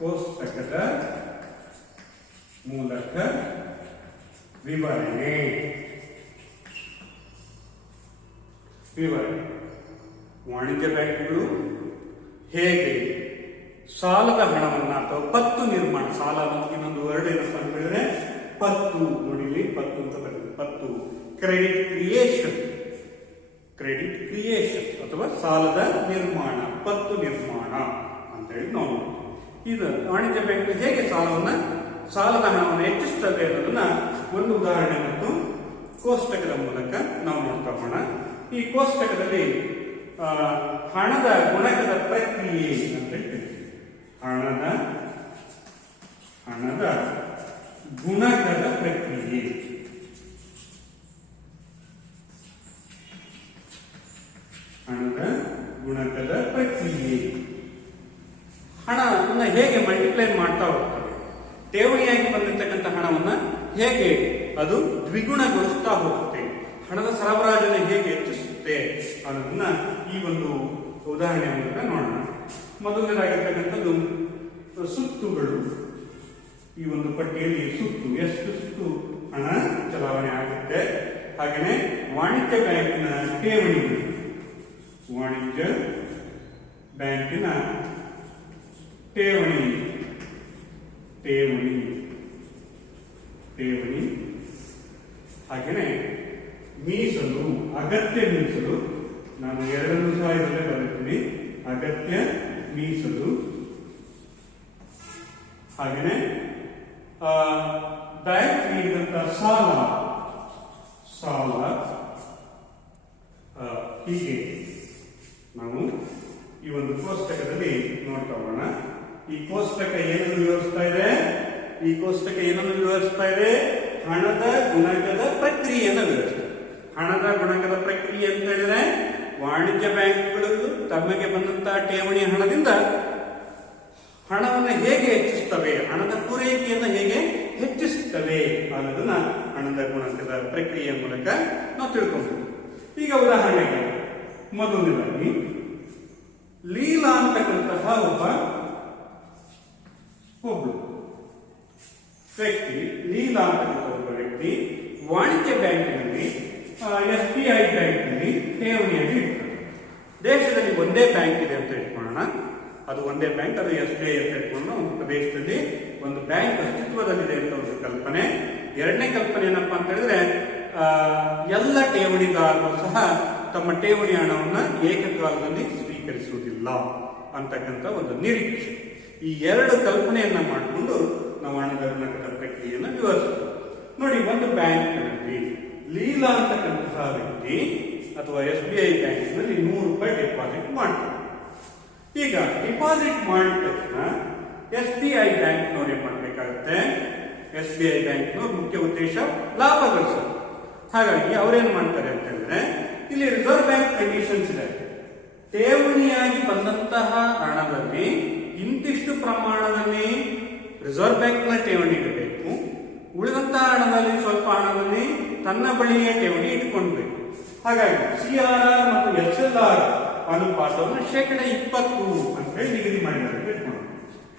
ಕೋಷ್ಟಕದ ಮೂಲಕ ವಿವರಣೆ. ವಾಣಿಜ್ಯ ಬ್ಯಾಂಕ್ಗಳು ಹೇಗೆ ಸಾಲದ ಹಣವನ್ನ ಅಥವಾ ಪತ್ತು ನಿರ್ಮಾಣ, ಸಾಲ ಅನ್ನೋದಕ್ಕೆ ಇನ್ನೊಂದು ವರ್ಡ್ ಏನಪ್ಪ ಅಂತ ಹೇಳಿದ್ರೆ ಪತ್ತು. ನೋಡಿ ಇಲ್ಲಿ ಪತ್ತು ಅಂತ ಬರ್ತದೆ. ಪತ್ತು ಕ್ರೆಡಿಟ್ ಕ್ರಿಯೇಷನ್ ಅಥವಾ ಸಾಲದ ನಿರ್ಮಾಣ, ಪತ್ತು ನಿರ್ಮಾಣ ಅಂತ ಹೇಳಿ ನಾವು ಇದು ವಾಣಿಜ್ಯ ಬ್ಯಾಂಕ್ ಹೇಗೆ ಸಾಲದ ಹಣವನ್ನು ಹೆಚ್ಚಿಸುತ್ತದೆ ಅನ್ನೋದನ್ನ ಒಂದು ಉದಾಹರಣೆ ಮತ್ತು ಕೋಷ್ಟಕದ ಮೂಲಕ ನಾವು ನೋಡ್ತಾ ಹೋಗೋಣ. ಈ ಕೋಷ್ಟಕದಲ್ಲಿ ಹಣದ ಗುಣಕದ ಪ್ರಕ್ರಿಯೆ ಅಂತ ಹೇಳ್ತೀವಿ. ಹಣದ ಗುಣಕದ ಪ್ರಕ್ರಿಯೆ. ಹಣವನ್ನು ಹೇಗೆ ಮಲ್ಟಿಪ್ಲೈ ಮಾಡ್ತಾ ಹೋಗ್ತದೆ, ಠೇವಣಿಯಾಗಿ ಬಂದಿರತಕ್ಕಂಥ ಹಣವನ್ನ ಹೇಗೆ ಅದು ದ್ವಿಗುಣಗೊಳಿಸ್ತಾ ಹೋಗುತ್ತೆ, ಹಣದ ಸರಬರಾಜನ್ನು ಹೇಗೆ ಹೆಚ್ಚಿಸುತ್ತೆ ಅನ್ನೋದನ್ನ ಈ ಒಂದು ಉದಾಹರಣೆ ಮೂಲಕ ನೋಡೋಣ. ಮೊದಲನೇದಾಗಿರ್ತಕ್ಕಂಥದ್ದು ಸುತ್ತುಗಳು. ಈ ಒಂದು ಪಟ್ಟಿಯಲ್ಲಿ ಸುತ್ತು, ಎಷ್ಟು ಸುತ್ತು ಹಣ ಚಲಾವಣೆ ಆಗುತ್ತೆ. ಹಾಗೆಯೇ ವಾಣಿಜ್ಯ ಬ್ಯಾಂಕಿನ ಠೇವಣಿಗಳು, ವಾಣಿಜ್ಯ ಬ್ಯಾಂಕಿನ ಠೇವಣಿ ಹಾಗೆಯೇ ಮೀಸಲು, ಅಗತ್ಯ ಮೀಸಲು. ನಾನು ಎರಡನ್ನೂ ಸಹ ಇದರಲ್ಲೇ ಬರೆಯುತ್ತೀನಿ. ಅಗತ್ಯ ಮೀಸಲು. ಹಾಗೆಯೇ ಬ್ಯಾಂಕ್ ನೀಡಿದಂತ ಸಾಲ. ಹೀಗೆ ನಾವು ಈ ಒಂದು ಕೋಷ್ಟಕದಲ್ಲಿ ನೋಡ್ತಾ ಹೋಗೋಣ. ಈ ಕೋಷ್ಟಕ ಏನನ್ನು ವಿವರಿಸ್ತಾ ಇದೆ? ಹಣದ ಗುಣಕದ ಪ್ರಕ್ರಿಯೆಯನ್ನು ವಿವರಿಸ್ತದೆ. ಹಣದ ಗುಣಕದ ಪ್ರಕ್ರಿಯೆ ಅಂತ ಹೇಳಿದ್ರೆ ವಾಣಿಜ್ಯ ಬ್ಯಾಂಕ್ಗಳು ತಮಗೆ ಬಂದಂತಹ ಠೇವಣಿ ಹಣದಿಂದ ಹಣವನ್ನು ಹೇಗೆ ಹೆಚ್ಚಿಸುತ್ತವೆ, ಹಣದ ಪೂರೈಕೆಯನ್ನು ಹೇಗೆ ಹೆಚ್ಚಿಸುತ್ತವೆ ಅನ್ನೋದನ್ನ ಹಣದ ಗುಣಕದ ಪ್ರಕ್ರಿಯೆಯ ಮೂಲಕ ನಾವು ತಿಳ್ಕೊಳ್ತೀವಿ. ಈಗ ಉದಾಹರಣೆಗೆ ಮೊದಲನೇದಾಗಿ ಲೀಲಾ ಅಂತಕ್ಕಂತಹ ಒಬ್ಬ ವ್ಯಕ್ತಿ ವಾಣಿಜ್ಯ ಬ್ಯಾಂಕಿನಲ್ಲಿ SBI ಬ್ಯಾಂಕಿನಲ್ಲಿ ಠೇವಣಿಯಾಗಿ ಇಡ್ತಾರೆ. ದೇಶದಲ್ಲಿ ಒಂದೇ ಬ್ಯಾಂಕ್ ಇದೆ ಅಂತ ಇಟ್ಕೊಳ್ಳೋಣ. ಅದು ಒಂದೇ ಬ್ಯಾಂಕ್, ಅದು SBI ಅಂತ ಇಟ್ಕೊಂಡು ಒಂದು ದೇಶದಲ್ಲಿ ಒಂದು ಬ್ಯಾಂಕ್ ಅಸ್ತಿತ್ವದಲ್ಲಿದೆ ಅಂತ ಒಂದು ಕಲ್ಪನೆ. ಎರಡನೇ ಕಲ್ಪನೆ ಏನಪ್ಪಾ ಅಂತ ಹೇಳಿದ್ರೆ ಎಲ್ಲ ಠೇವಣಿದಾರರು ಸಹ ತಮ್ಮ ಠೇವಣಿ ಹಣವನ್ನು ಏಕಕಾಲದಲ್ಲಿ ಸ್ವೀಕರಿಸುವುದಿಲ್ಲ ಅಂತಕ್ಕಂಥ ಒಂದು ನಿರೀಕ್ಷೆ. ಈ ಎರಡು ಕಲ್ಪನೆಯನ್ನ ಮಾಡಿಕೊಂಡು ನಾವು ಹಣದ ಗುಣಕದ ಪ್ರಕ್ರಿಯೆಯನ್ನು ವಿವರಿಸ್ತೀವಿ. ನೋಡಿ, ಒಂದು ಬ್ಯಾಂಕ್ನಲ್ಲಿ ಲೀಲಾ ಅಂತಕ್ಕಂತಹ ವ್ಯಕ್ತಿ ಅಥವಾ SBI ಬ್ಯಾಂಕ್ನಲ್ಲಿ 100 ರೂಪಾಯಿ ಡೆಪಾಸಿಟ್ ಮಾಡ್ತಾರೆ. ಈಗ ಡಿಪಾಸಿಟ್ ಮಾಡಿದ ತಕ್ಷಣ SBI ಬ್ಯಾಂಕ್ನವ್ರು ಏನ್ ಮಾಡಬೇಕಾಗುತ್ತೆ? SBI ಬ್ಯಾಂಕ್ನವ್ರ ಮುಖ್ಯ ಉದ್ದೇಶ ಲಾಭ ಗಳಿಸೋದು. ಹಾಗಾಗಿ ಅವ್ರೇನ್ ಮಾಡ್ತಾರೆ ಅಂತ ಹೇಳಿದ್ರೆ, ಇಲ್ಲಿ ರಿಸರ್ವ್ ಬ್ಯಾಂಕ್ ಕಂಡೀಷನ್ಸ್ ಇದೆ. ಠೇವಣಿಯಾಗಿ ಬಂದಂತಹ ಹಣದಲ್ಲಿ ಇಂತಿಷ್ಟು ಪ್ರಮಾಣದಲ್ಲಿ ರಿಸರ್ವ್ ಬ್ಯಾಂಕ್ನ ಠೇವಣಿ ಇಡಬೇಕು, ಉಳಿದಂತಹ ಹಣದಲ್ಲಿ ಸ್ವಲ್ಪ ಹಣದಲ್ಲಿ ತನ್ನ ಬಳಿಯೇ ಠೇವಣಿ ಇಟ್ಕೊಳ್ಬೇಕು. ಹಾಗಾಗಿ CRR ಮತ್ತು SLR ಅನುಪಾತವನ್ನು 20% ಅಂತ ಹೇಳಿ ನಿಗದಿ ಮಾಡಿದ್ದಾರೆ. ಇಟ್ಕೊಂಡು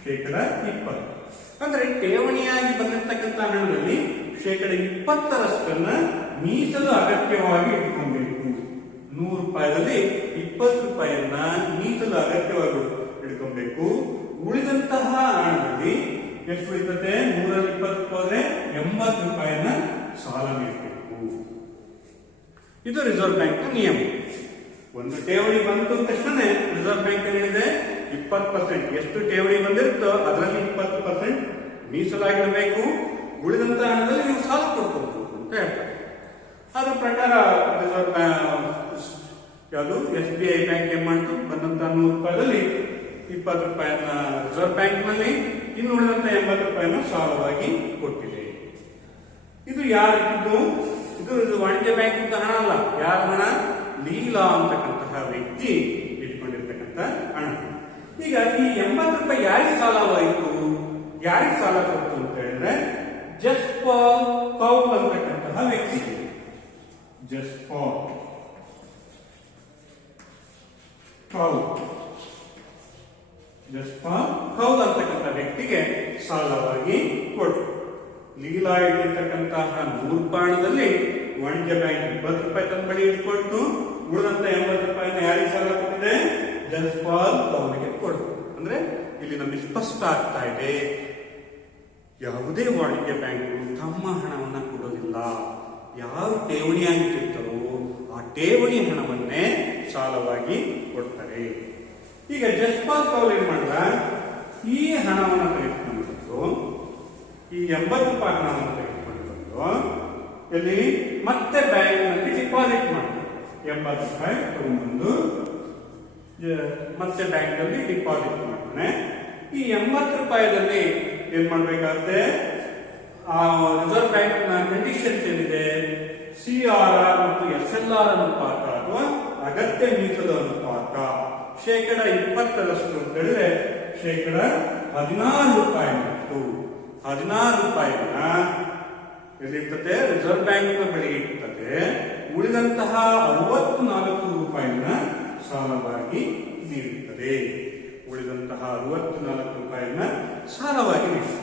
20%. ಅಂದ್ರೆ ಠೇವಣಿಯಾಗಿ ಬಂದಿರತಕ್ಕಂಥ ಹಣದಲ್ಲಿ 20%ರಷ್ಟನ್ನ ಮೀಸಲು ಅಗತ್ಯವಾಗಿ ಇಟ್ಕೊಳ್ಬೇಕು. 100 ರೂಪಾಯಿದಲ್ಲಿ 20 ರೂಪಾಯಿಯನ್ನ ಮೀಸಲು ಅಗತ್ಯವಾಗಿ ಇಟ್ಕೊಳ್ಬೇಕು. ಉಳಿದಂತಹ ಹಣದಲ್ಲಿ ಎಷ್ಟು ಉಳಿತದೆ? 120 ಹೋದ್ರೆ 80 ರೂಪಾಯಿಯನ್ನ ಸಾಲ ನೀಡಬೇಕು. ಇದು ರಿಸರ್ವ್ ಬ್ಯಾಂಕ್ ನಿಯಮ. ಒಂದು ಠೇವಣಿ ಬಂತು ತಕ್ಷಣ ರಿಸರ್ವ್ ಬ್ಯಾಂಕ್ 20%. ಎಷ್ಟು ಠೇವಣಿ ಬಂದಿರುತ್ತೋ ಅದರಲ್ಲಿ 20% ಮೀಸಲಾಗಿರಬೇಕು. ಉಳಿದಂತ ಹಣದಲ್ಲಿ ನೀವು ಸಾಲ ಕೊಡ್ಕೋಬಹುದು ಅಂತ ಹೇಳ್ತಾರೆ. ಅದರ ಪ್ರಕಾರ ಯಾವುದು SBI ಬ್ಯಾಂಕ್ ಏನ್ ಮಾಡ್ತು, ಬಂದಂತ 100 ರೂಪಾಯಿದಲ್ಲಿ 20 ರೂಪಾಯಿನ ರಿಸರ್ವ್ ಬ್ಯಾಂಕ್ ನಲ್ಲಿ, ಇನ್ನು ಉಳಿದಂತ 80 ರೂಪಾಯಿನ ಸಾಲವಾಗಿ ಕೊಟ್ಟಿದೆ. ಇದು ಯಾರಿದ್ದು? ಇದು ವಾಣಿಜ್ಯ ಬ್ಯಾಂಕ್ ಅಂತ ಹಣ ಅಲ್ಲ. ಯಾರ ಹಣ? ಲೀಲಾ ಅಂತಕ್ಕಂತಹ ವ್ಯಕ್ತಿ ಇಟ್ಕೊಂಡಿರ್ತಕ್ಕಂಥ ಹಣ. ಈಗ ಈ 80 ರೂಪಾಯಿ ಯಾರಿಗೆ ಸಾಲವಾಯಿತು, ಯಾರಿಗೆ ಸಾಲ ಕೊಡ್ತು ಅಂತ ಹೇಳಿದ್ರೆ ಜಸ್ಪಾಲ್ ಕೌಲ್ ಅಂತಕ್ಕಂತಹ ವ್ಯಕ್ತಿ. ಜಸ್ಪಾಲ್ ಕೌಲ್ ಅಂತಕ್ಕಂಥ ವ್ಯಕ್ತಿಗೆ ಸಾಲವಾಗಿ ಕೊಟ್ಟು, ಲೀಲಾ ಇಟ್ಟಿರ್ತಕ್ಕಂತಹ 100 ರೂಪಾಯಿದಲ್ಲಿ ವಾಣಿಜ್ಯ ಬ್ಯಾಂಕ್ 20 ರೂಪಾಯಿ ತನ್ನ ಬಳಿ ಇಟ್ಕೊಟ್ಟು ಉಳಿದಂತ 80 ರೂಪಾಯಿನ ಯಾರಿಗೆ ಸಾಲ ಕೊಟ್ಟಿದೆ? ಜಸ್ಪಾಲ್ ಕೌಲ್ಗೆ ಕೊಡು. ಅಂದ್ರೆ ಇಲ್ಲಿ ನಮಗೆ ಸ್ಪಷ್ಟ ಆಗ್ತಾ ಇದೆ, ಯಾವುದೇ ವಾಣಿಜ್ಯ ಬ್ಯಾಂಕು ತಮ್ಮ ಹಣವನ್ನ ಕೊಡೋದಿಲ್ಲ. ಯಾರು ಠೇವಣಿಯಾಗಿಟ್ಟಿರ್ತಾರೋ ಆ ಠೇವಣಿ ಹಣವನ್ನೇ ಸಾಲವಾಗಿ ಕೊಡ್ತಾರೆ. ಈಗ ಜಸ್ಪಾಲ್ ಕೌಲ್ ಏನ್ ಮಾಡಿದ, ಈ ಹಣವನ್ನು ತೆಗೆದುಕೊಂಡು ಈ 80 ರೂಪಾಯಿ ಹಣವನ್ನು ತೆಗೆದುಕೊಂಡು ಇಲ್ಲಿ ಮತ್ತೆ ಬ್ಯಾಂಕ್ ನಲ್ಲಿ ಡಿಪಾಸಿಟ್ ಮಾಡ್ತಾರೆ. 80 ರೂಪಾಯಿ ತಗೊಂಡ್ಬಂದು ಮತ್ತೆ ಬ್ಯಾಂಕ್ ನಲ್ಲಿ ಡಿಪಾಸಿಟ್ ಮಾಡ್ತಾನೆ. ಈ 80 ರೂಪಾಯಿದಲ್ಲಿ ಏನ್ ಮಾಡ್ಬೇಕಾಗುತ್ತೆ, ಆ ರಿಸರ್ವ್ ಬ್ಯಾಂಕ್ ನ ಕಂಡೀಷನ್ಸ್ ಏನಿದೆ, CRR ಮತ್ತು SLR ಅನುಪಾತ ಅಥವಾ ಅಗತ್ಯ ಮೀಸಲು ಅನುಪಾತ 20% ಅಂತ ಹೇಳಿದ್ರೆ 16 ರೂಪಾಯಿ ಮತ್ತು 16 ರೂಪಾಯಿನ ಎಲ್ಲಿರ್ತದೆ, ರಿಸರ್ವ್ ಬ್ಯಾಂಕ್ ನ ಬಳಿ ಇರ್ತದೆ. ಉಳಿದಂತಹ 64 ರೂಪಾಯಿನ ಸಾಲವಾಗಿ ನೀಡುತ್ತದೆ. ಉಳಿದಂತಹ 64 ರೂಪಾಯಿನ ಸಾಲವಾಗಿ ನೀಡುತ್ತದೆ.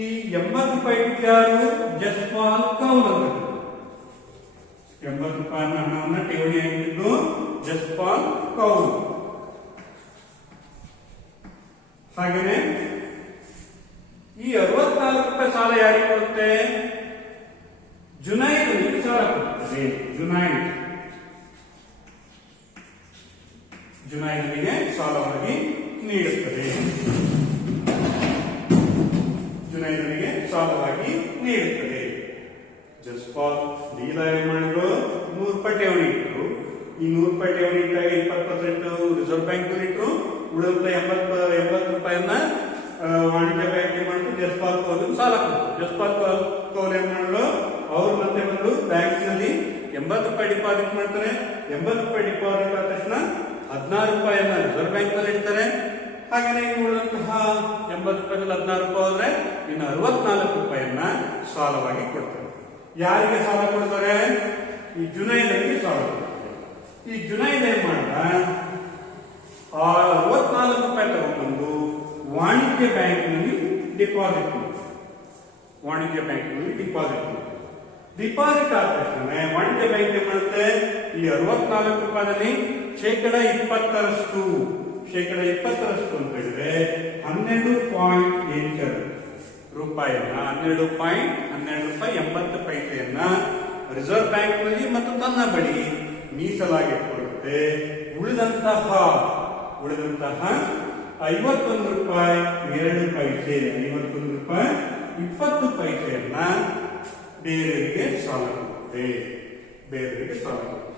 ಈ 80 ರೂಪಾಯಿ ಯಾರು? ಜಸ್ಪಾಲ್ ಕೌಲ್ ಅಂತ. 80 ರೂಪಾಯಿನ ಹಣವನ್ನು ಠೇವಣಿಯಾಗಿದ್ದು ಜಸ್ಪಾಲ್ ಕೌಲ್. ಹಾಗೆಯೇ ಈ 64 ರೂಪಾಯಿ ಸಾಲ ಯಾರಿಗೆ ಕೊಡುತ್ತೆ? ಜುನೈದ್ಗೆ ಸಾಲ ಕೊಡುತ್ತದೆ. ಜುನೈದ್ಗೆ ಸಾಲವಾಗಿ ನೀಡುತ್ತದೆ. ಜುನೈದ್ಗೆ ಸಾಲವಾಗಿ ನೀಡುತ್ತದೆ. ಜಸ್ಪಾಲ್ ಲೀಲಾ ಏನ್ ಮಾಡಿದ್ರು, 100 ರೂಪಾಯಿ ಠೇವಣಿ ಇಟ್ಟರು. ಈ 100 ರೂಪಾಯಿ ಠೇವಣಿ ಇಟ್ಟಾಗ 20% ರಿಸರ್ವ್ ಬ್ಯಾಂಕ್ ಇಟ್ಟರು. ಉಳಿದ 80 ರೂಪಾಯಿಯನ್ನ ವಾಣಿಜ್ಯ ಬ್ಯಾಂಕ್ ಏನ್ ಮಾಡಿದ್ರು, ಜಸ್ಪಾಲ್ ಕೌಲ್ ಸಾಲ ಕೊಟ್ಟರು. ಜಸ್ಪಾಲ್ ಕೌಲ್ ಏನ್ ಮಾಡಿದ್ರು, ಅವ್ರು ಮತ್ತೆ ಬಂದು ಬ್ಯಾಂಕ್ ನಲ್ಲಿ 80 ರೂಪಾಯಿ ಡಿಪಾಸಿಟ್ ಮಾಡ್ತಾರೆ. 80 ರೂಪಾಯಿ ಡಿಪಾಸಿಟ್ ಆದ ತಕ್ಷಣ 16 ರೂಪಾಯಿಯನ್ನ ರಿಸರ್ವ್ ಬ್ಯಾಂಕ್ ನಲ್ಲಿ ಇಡ್ತಾರೆ. ಹಾಗೆಯೇ ಉಳಿದಂತಹ 80 ರೂಪಾಯಿನಲ್ಲಿ 16 ರೂಪಾಯಿ ಹೋದ್ರೆ ಇನ್ನು 64 ರೂಪಾಯಿಯನ್ನ ಸಾಲವಾಗಿ ಕೊಡ್ತಾರೆ. ಯಾರಿಗೆ ಸಾಲ ಕೊಡ್ತಾರೆ? ಈ ಜುನೈದ್ಗೆ ಸಾಲ ಕೊಡ್ತಾರೆ. ಈ ಜುನೈದ್ ಏನ್ ಮಾಡಿದ, ಆ 64 ರೂಪಾಯಿ ತಗೊಂಡ್ಬಂದು ವಾಣಿಜ್ಯ ಬ್ಯಾಂಕ್ ನಲ್ಲಿ ಡಿಪಾಸಿಟ್ ಮಾಡ್ತಾರೆ. ವಾಣಿಜ್ಯ ಬ್ಯಾಂಕ್ ನಲ್ಲಿ ಡಿಪಾಸಿಟ್ ಆದ ತಕ್ಷಣ ವಾಣಿಜ್ಯ ಬ್ಯಾಂಕ್ ಏನ್ ಮಾಡುತ್ತೆ, ಈ 64 ರೂಪಾಯಿನಲ್ಲಿ 20% ಅಂತ ಹೇಳಿದ್ರೆ 12.8 ರೂಪಾಯಿಯನ್ನ 12 ರೂಪಾಯಿ 80 ಪೈಸೆಯನ್ನ ರಿಸರ್ವ್ ಬ್ಯಾಂಕ್ ನಲ್ಲಿ ಮತ್ತು ತನ್ನ ಬಳಿ ಮೀಸಲಾಗಿ ಕೊಡುತ್ತೆ. ಉಳಿದಂತಹ 51 ರೂಪಾಯಿ 2 ಪೈಸೆ, 51 ರೂಪಾಯಿ 20 ಪೈಸೆಯನ್ನ ಬೇರೆಯವರಿಗೆ ಸಾಲ ಕೊಡುತ್ತೆ.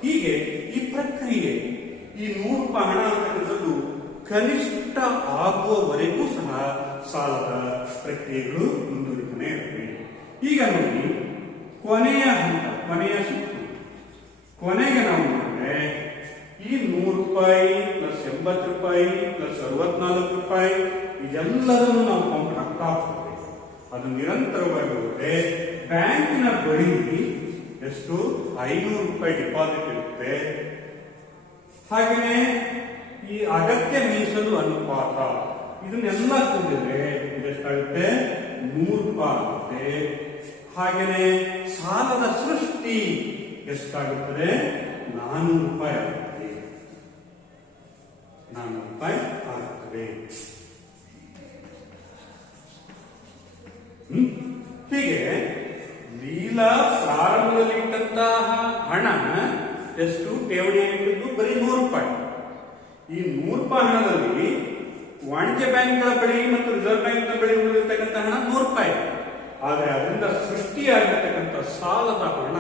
ಹೀಗೆ ಈ ಪ್ರಕ್ರಿಯೆ, ಈ 100 ರೂಪಾಯಿ ಹಣ ಅಂತಕ್ಕಂಥದ್ದು ಕನಿಷ್ಠ ಆಗುವವರೆಗೂ ಸಹ ಸಾಲದ ಪ್ರಕ್ರಿಯೆಗಳು ಮುಂದುವರಿತಾನೆ ಇರ್ತವೆ. ಈಗ ನೋಡಿ, ಕೊನೆಯ ಹಂತ, ಕೊನೆಯ ಸುತ್ತು, ಕೊನೆಗೆ ನಾವು ನೋಡಿದ್ರೆ ಈ 100 ರೂಪಾಯಿ ಪ್ಲಸ್ 80 ರೂಪಾಯಿ ಪ್ಲಸ್ 64 ರೂಪಾಯಿ ಇದೆಲ್ಲದನ್ನು ನಾವು ಕೌಂಟ್ ಹಾಕ್ತಾ ಹೋಗ್ತೇವೆ. ಅದು ನಿರಂತರವಾಗಿ ಹೋದ್ರೆ ಬ್ಯಾಂಕಿನ ಬಳಿ ಎಷ್ಟು 500 ರೂಪಾಯಿ ಡಿಪಾಸಿಟ್ ಇರುತ್ತೆ. ಹಾಗೆಯೇ ಈ ಅಗತ್ಯ ಮೀಸಲು ಅನುಪಾತ ಇದನ್ನೆಲ್ಲ ಕೂಡಿದ್ರೆ ಇದೆಷ್ಟಾಗುತ್ತೆ, 100 ರೂಪಾಯಿ ಆಗುತ್ತೆ. ಹಾಗೆಯೇ ಸಾಲದ ಸೃಷ್ಟಿ ಎಷ್ಟಾಗುತ್ತದೆ, 400 ರೂಪಾಯಿ ಆಗುತ್ತದೆ. 400 ರೂಪಾಯಿ ಆಗುತ್ತದೆ. ಹೀಗೆ ಲೀಲಾ ಪ್ರಾರಂಭದಲ್ಲಿ ಇಟ್ಟಂತಹ ಹಣ ಎಷ್ಟು ಠೇವಣಿ ಇಟ್ಟಿದ್ದು ಬರೀ 100 ರೂಪಾಯಿ. ಈ 100 ರೂಪಾಯಿ ಹಣದಲ್ಲಿ ವಾಣಿಜ್ಯ ಬ್ಯಾಂಕ್ಗಳ ಬಳಿ ಮತ್ತು ರಿಸರ್ವ್ ಬ್ಯಾಂಕ್ನ ಬಳಿ ಉಳಿದಿರ್ತಕ್ಕಂಥ ಹಣ 100 ರೂಪಾಯಿ. ಆದರೆ ಅದರಿಂದ ಸೃಷ್ಟಿಯಾಗಿರ್ತಕ್ಕಂಥ ಸಾಲದ ಹಣ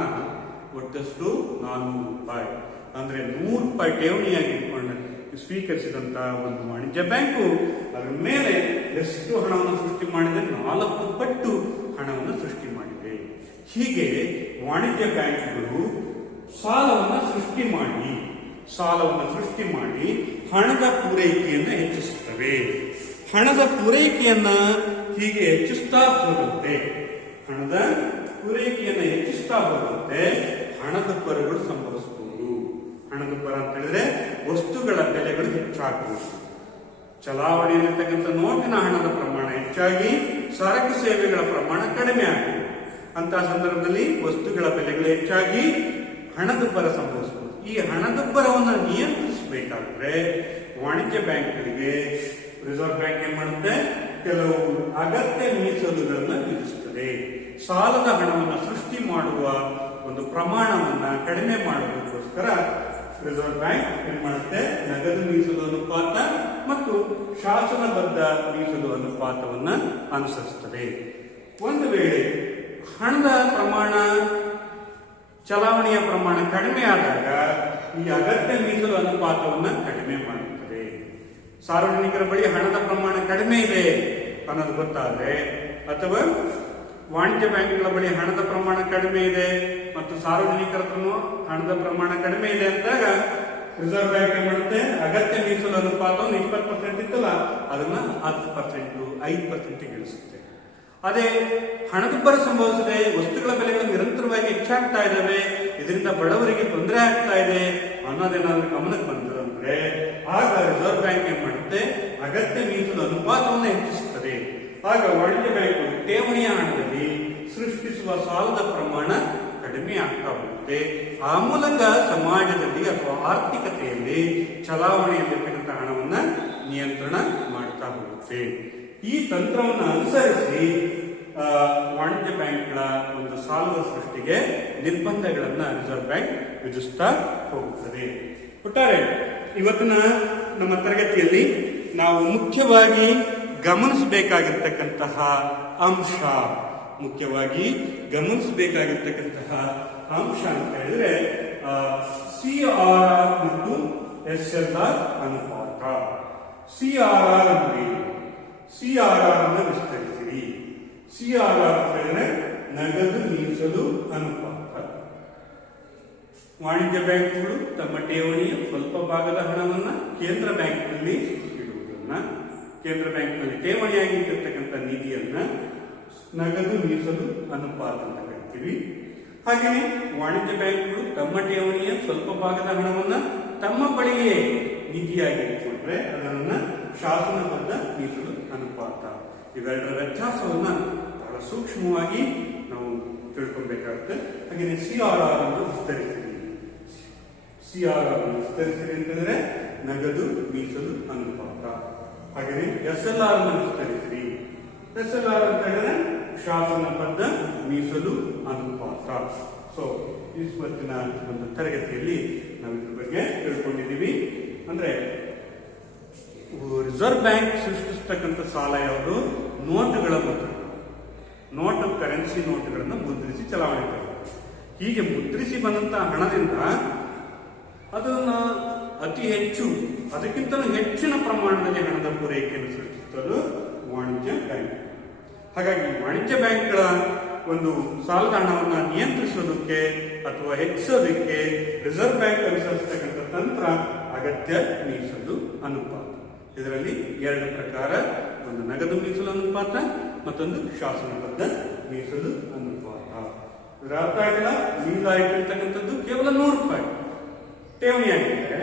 ಒಟ್ಟಷ್ಟು 400 ರೂಪಾಯಿ. ಅಂದ್ರೆ 100 ರೂಪಾಯಿ ಠೇವಣಿಯಾಗಿ ಇಟ್ಕೊಂಡು ಸ್ವೀಕರಿಸಿದಂತ ಒಂದು ವಾಣಿಜ್ಯ ಬ್ಯಾಂಕು ಅದರ ಮೇಲೆ ಎಷ್ಟು ಹಣವನ್ನು ಸೃಷ್ಟಿ ಮಾಡಿದೆ? 4 ಪಟ್ಟು ಹಣವನ್ನು ಸೃಷ್ಟಿ ಮಾಡಿದೆ. ಹೀಗೆ ವಾಣಿಜ್ಯ ಬ್ಯಾಂಕ್ಗಳು ಸಾಲವನ್ನು ಸೃಷ್ಟಿ ಮಾಡಿ ಹಣದ ಪೂರೈಕೆಯನ್ನು ಹೆಚ್ಚಿಸುತ್ತವೆ. ಹಣದ ಪೂರೈಕೆಯನ್ನ ಹೀಗೆ ಹೆಚ್ಚಿಸ್ತಾ ಹೋಗುತ್ತೆ ಹಣದುಬ್ಬರಗಳು ಸಂಭವಿಸಬಹುದು. ಹಣದುಬ್ಬರ ಅಂತ ಹೇಳಿದ್ರೆ ವಸ್ತುಗಳ ಬೆಲೆಗಳು ಹೆಚ್ಚಾಗಬಹುದು. ಚಲಾವಣೆಯಲ್ಲಿರ್ತಕ್ಕಂಥ ನೋಟಿನ ಹಣದ ಪ್ರಮಾಣ ಹೆಚ್ಚಾಗಿ ಸರಕು ಸೇವೆಗಳ ಪ್ರಮಾಣ ಕಡಿಮೆ ಆಗುವುದು. ಅಂತಹ ಸಂದರ್ಭದಲ್ಲಿ ವಸ್ತುಗಳ ಬೆಲೆಗಳು ಹೆಚ್ಚಾಗಿ ಹಣದುಬ್ಬರ ಸಂಭವಿಸಬಹುದು. ಈ ಹಣದುಬ್ಬರವನ್ನು ನಿಯಂತ್ರಿಸಬೇಕಾದ್ರೆ ವಾಣಿಜ್ಯ ಬ್ಯಾಂಕ್ಗಳಿಗೆ ರಿಸರ್ವ್ ಬ್ಯಾಂಕ್ ಏನ್ ಮಾಡುತ್ತೆ? ಕೆಲವು ಅಗತ್ಯ ಮೀಸಲುಗಳನ್ನು ವಿಧಿಸುತ್ತದೆ. ಸಾಲದ ಹಣವನ್ನು ಸೃಷ್ಟಿ ಮಾಡುವ ಒಂದು ಪ್ರಮಾಣವನ್ನ ಕಡಿಮೆ ಮಾಡೋದಕ್ಕೋಸ್ಕರ ರಿಸರ್ವ್ ಬ್ಯಾಂಕ್ ಏನ್ ಮಾಡುತ್ತೆ? ನಗದು ಮೀಸಲು ಅನುಪಾತ ಮತ್ತು ಶಾಸನಬದ್ಧ ಮೀಸಲು ಅನುಪಾತವನ್ನ ಅನುಸರಿಸುತ್ತದೆ. ಒಂದು ವೇಳೆ ಹಣದ ಪ್ರಮಾಣ, ಚಲಾವಣೆಯ ಪ್ರಮಾಣ ಕಡಿಮೆ ಆದಾಗ ಈ ಅಗತ್ಯ ಮೀಸಲು ಅನುಪಾತವನ್ನ ಕಡಿಮೆ ಮಾಡುತ್ತದೆ. ಸಾರ್ವಜನಿಕರ ಬಳಿ ಹಣದ ಪ್ರಮಾಣ ಕಡಿಮೆ ಇದೆ ಅನ್ನೋದು ಗೊತ್ತಾದ್ರೆ, ಅಥವಾ ವಾಣಿಜ್ಯ ಬ್ಯಾಂಕ್ಗಳ ಬಳಿ ಹಣದ ಪ್ರಮಾಣ ಕಡಿಮೆ ಇದೆ ಮತ್ತು ಸಾರ್ವಜನಿಕರ ಹಣದ ಪ್ರಮಾಣ ಕಡಿಮೆ ಇದೆ ಅಂದಾಗ ರಿಸರ್ವ್ ಬ್ಯಾಂಕ್ ಏನ್ ಮಾಡುತ್ತೆ? ಅಗತ್ಯ ಮೀಸಲು ಅನುಪಾತವನ್ನು 20% ಇತ್ತಲ್ಲ, ಅದನ್ನ 10%, 5% ಇಳಿಸುತ್ತೆ. ಅದೇ ಹಣದುಬ್ಬರ ಸಂಭವಿಸಿದೆ, ವಸ್ತುಗಳ ಬೆಲೆಗಳು ನಿರಂತರವಾಗಿ ಹೆಚ್ಚಾಗ್ತಾ ಇದ್ದಾವೆ, ಇದರಿಂದ ಬಡವರಿಗೆ ತೊಂದರೆ ಆಗ್ತಾ ಇದೆ ಅನ್ನೋದೇನಾದ್ರೂ ಗಮನಕ್ಕೆ ಬಂತು ಅಂದ್ರೆ ಆಗ ರಿಸರ್ವ್ ಬ್ಯಾಂಕ್ ಏನ್ ಮಾಡುತ್ತೆ? ಅಗತ್ಯ ಮೀಸಲು ಅನುಪಾತವನ್ನು ಹೆಚ್ಚಿಸುತ್ತದೆ. ಆಗ ವಾಣಿಜ್ಯ ಬ್ಯಾಂಕ್ ಠೇವಣಿಯ ಹಣದಲ್ಲಿ ಸೃಷ್ಟಿಸುವ ಸಾಲದ ಪ್ರಮಾಣ ಕಡಿಮೆ ಆಗ್ತಾ ಹೋಗುತ್ತೆ. ಆ ಮೂಲಕ ಸಮಾಜದಲ್ಲಿ ಅಥವಾ ಆರ್ಥಿಕತೆಯಲ್ಲಿ ಚಲಾವಣೆಯಲ್ಲಿರ್ತಕ್ಕಂಥ ಹಣವನ್ನ ನಿಯಂತ್ರಣ ಮಾಡ್ತಾ ಹೋಗುತ್ತೆ. ಈ ತಂತ್ರವನ್ನು ಅನುಸರಿಸಿ ವಾಣಿಜ್ಯ ಬ್ಯಾಂಕ್ಗಳ ಒಂದು ಸಾಲದ ಸೃಷ್ಟಿಗೆ ನಿರ್ಬಂಧಗಳನ್ನ ರಿಸರ್ವ್ ಬ್ಯಾಂಕ್ ವಿಧಿಸ್ತಾ ಹೋಗುತ್ತದೆ. ಒಟ್ಟಾರೆ ಇವತ್ತಿನ ನಮ್ಮ ತರಗತಿಯಲ್ಲಿ ನಾವು ಮುಖ್ಯವಾಗಿ ಗಮನಿಸಬೇಕಾಗಿರ್ತಕ್ಕಂತಹ ಅಂಶ ಅಂತ ಹೇಳಿದ್ರೆ CRR ಮತ್ತು SLR ಅನುಪಾತ. CRR ಅಂದ್ರೆ CRR ಅನ್ನು ವಿಸ್ತರಿಸಿರಿ. CRR ಅಂತ ಹೇಳಿದ್ರೆ ನಗದು ಮೀಸಲು ಅನುಪಾತ. ವಾಣಿಜ್ಯ ಬ್ಯಾಂಕ್ಗಳು ತಮ್ಮ ಠೇವಣಿಯ ಸ್ವಲ್ಪ ಭಾಗದ ಹಣವನ್ನ ಕೇಂದ್ರ ಬ್ಯಾಂಕ್ನಲ್ಲಿ ಇಡುವುದನ್ನ, ಕೇಂದ್ರ ಬ್ಯಾಂಕ್ನಲ್ಲಿ ಠೇವಣಿಯಾಗಿ ಇಟ್ಟಿರ್ತಕ್ಕಂಥ ನಿಧಿಯನ್ನ ನಗದು ಮೀಸಲು ಅನುಪಾತ ಅಂತ ಕರಿತೀವಿ. ಹಾಗೆಯೇ ವಾಣಿಜ್ಯ ಬ್ಯಾಂಕ್ಗಳು ತಮ್ಮ ಠೇವಣಿಯ ಸ್ವಲ್ಪ ಭಾಗದ ಹಣವನ್ನ ತಮ್ಮ ಬಳಿಯೇ ನಿಧಿಯಾಗಿ ಇಟ್ಕೊಂಡ್ರೆ ಅದನ್ನ ಶಾಸನಬದ್ಧ ಮೀಸಲು ಅನುಪಾತ. ಇವೆರಡರ ವ್ಯತ್ಯಾಸವನ್ನ ಬಹಳ ಸೂಕ್ಷ್ಮವಾಗಿ ನಾವು ತಿಳ್ಕೊಬೇಕಾಗುತ್ತೆ. ಹಾಗೆಯೇ CRR ಅನ್ನು ವಿಸ್ತರಿಸಿರಿ. CRR ಅನ್ನು ವಿಸ್ತರಿಸಿರಿ ಅಂತಂದ್ರೆ ನಗದು ಮೀಸಲು ಅನುಪಾತ. ಹಾಗೆಯೇ SLR ಅನ್ನು ವಿಸ್ತರಿಸಿರಿ. SLR ಅಂತ ಹೇಳಿದ್ರೆ ಶಾಸನಬದ್ಧ ಮೀಸಲು ಅನುಪಾತ. ಸೊ ಇವತ್ತಿನ ಒಂದು ತರಗತಿಯಲ್ಲಿ ನಾವು ಇದ್ರ ಬಗ್ಗೆ ತಿಳ್ಕೊಂಡಿದ್ದೀವಿ. ಅಂದ್ರೆ ರಿಸರ್ವ್ ಬ್ಯಾಂಕ್ ಸೃಷ್ಟಿಸ್ತಕ್ಕಂಥ ಸಾಲ ಯಾವುದು? ನೋಟುಗಳ ಮುದ್ರಣ, ಕರೆನ್ಸಿ ನೋಟುಗಳನ್ನು ಮುದ್ರಿಸಿ ಚಲಾವಣೆ ಮಾಡ್ತಾರೆ. ಹೀಗೆ ಮುದ್ರಿಸಿ ಬಂದಂತಹ ಹಣದಿಂದ ಅದನ್ನ ಅತಿ ಹೆಚ್ಚು, ಅದಕ್ಕಿಂತಲೂ ಹೆಚ್ಚಿನ ಪ್ರಮಾಣದಲ್ಲಿ ಹಣದ ಪೂರೈಕೆಯನ್ನು ಸೃಷ್ಟಿಸಲು ವಾಣಿಜ್ಯ ಬ್ಯಾಂಕ್. ಹಾಗಾಗಿ ವಾಣಿಜ್ಯ ಬ್ಯಾಂಕ್ಗಳ ಒಂದು ಸಾಲದ ಹಣವನ್ನು ನಿಯಂತ್ರಿಸೋದಕ್ಕೆ ಅಥವಾ ಹೆಚ್ಚಿಸೋದಕ್ಕೆ ರಿಸರ್ವ್ ಬ್ಯಾಂಕ್ ಅನುಸರಿಸತಕ್ಕಂಥ ತಂತ್ರ ಅಗತ್ಯ ಮೀಸಲು ಅನುಪಾತ. ಇದರಲ್ಲಿ 2 ಪ್ರಕಾರ, ಒಂದು ನಗದು ಮೀಸಲು ಅನುಪಾತ, ಮತ್ತೊಂದು ಶಾಸನಬದ್ಧ ಮೀಸಲು ಅನುಪಾತ. ಇದರ ಅರ್ಥ ಆಗಿಲ್ಲ, ಮೀಸಲಾಗಿರ್ತಕ್ಕಂಥದ್ದು ಕೇವಲ 100 ರೂಪಾಯಿ ಠೇವಣಿಯಾಗಿದ್ದರೆ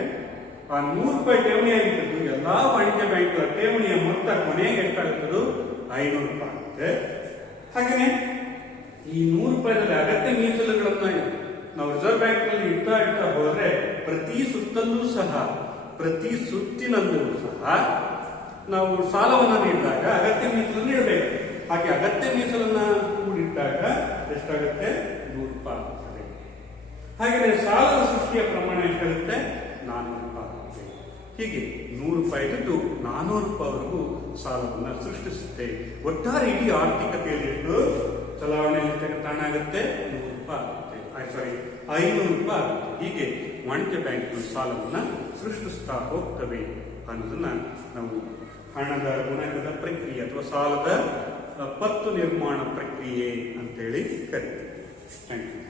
ಆ 100 ರೂಪಾಯಿ ಠೇವಣಿಯಾಗಿದ್ದು ಎಲ್ಲಾ ವಾಣಿಜ್ಯ ಬ್ಯಾಂಕ್ಗಳ ಠೇವಣಿಯ ಮೊತ್ತ ಕೊನೆಗೆ ಎಷ್ಟಾಗುತ್ತದೋ 500 ರೂಪಾಯಿ ಆಗುತ್ತೆ. ಹಾಗೆಯೇ ಈ 100 ರೂಪಾಯಿದಲ್ಲಿ ಅಗತ್ಯ ಮೀಸಲುಗಳನ್ನ ನಾವು ರಿಸರ್ವ್ ಬ್ಯಾಂಕ್ ನಲ್ಲಿ ಇಡ್ತಾ ಹೋದ್ರೆ ಪ್ರತಿ ಸುತ್ತಿನಲ್ಲೂ ಸಹ ನಾವು ಸಾಲವನ್ನು ನೀಡಿದಾಗ ಅಗತ್ಯ ಮೀಸಲನ್ನು ನೀಡಬೇಕು. ಹಾಗೆ ಅಗತ್ಯ ಮೀಸಲನ್ನ ಕೂಡಿಟ್ಟಾಗ ಎಷ್ಟಾಗುತ್ತೆ? 100 ರೂಪಾಯಿ ಆಗುತ್ತದೆ. ಹಾಗೆಯೇ ಸಾಲದ ಸೃಷ್ಟಿಯ ಪ್ರಮಾಣ ಎಷ್ಟಾಗುತ್ತೆ? 400 ರೂಪಾಯಿ ಆಗುತ್ತೆ. ಹೀಗೆ 100 ರೂಪಾಯಿದ್ದು 400 ರೂಪಾಯಿವರೆಗೂ ಸಾಲವನ್ನು ಸೃಷ್ಟಿಸುತ್ತೆ. ಒಟ್ಟಾರೆ ಇಡೀ ಆರ್ಥಿಕತೆಯಲ್ಲಿ ಎಷ್ಟು ಚಲಾವಣೆಯಲ್ಲಿ ತೆಗೆತಾಣಾಗುತ್ತೆ? 100 ರೂಪಾಯಿ ಆಗುತ್ತೆ, ಸಾರಿ 500 ರೂಪಾಯಿ ಆಗುತ್ತೆ. ಹೀಗೆ ವಾಣಿಜ್ಯ ಬ್ಯಾಂಕ್ಗಳು ಸಾಲವನ್ನು ಸೃಷ್ಟಿಸ್ತಾ ಹೋಗ್ತವೆ ಅನ್ನೋದನ್ನ ನಾವು ಹಣದ ಗುಣಕದ ಪ್ರಕ್ರಿಯೆ ಅಥವಾ ಸಾಲದ ಪತ್ತು ನಿರ್ಮಾಣ ಪ್ರಕ್ರಿಯೆ ಅಂತೇಳಿ ಕರಿತೀವಿ. Thank you.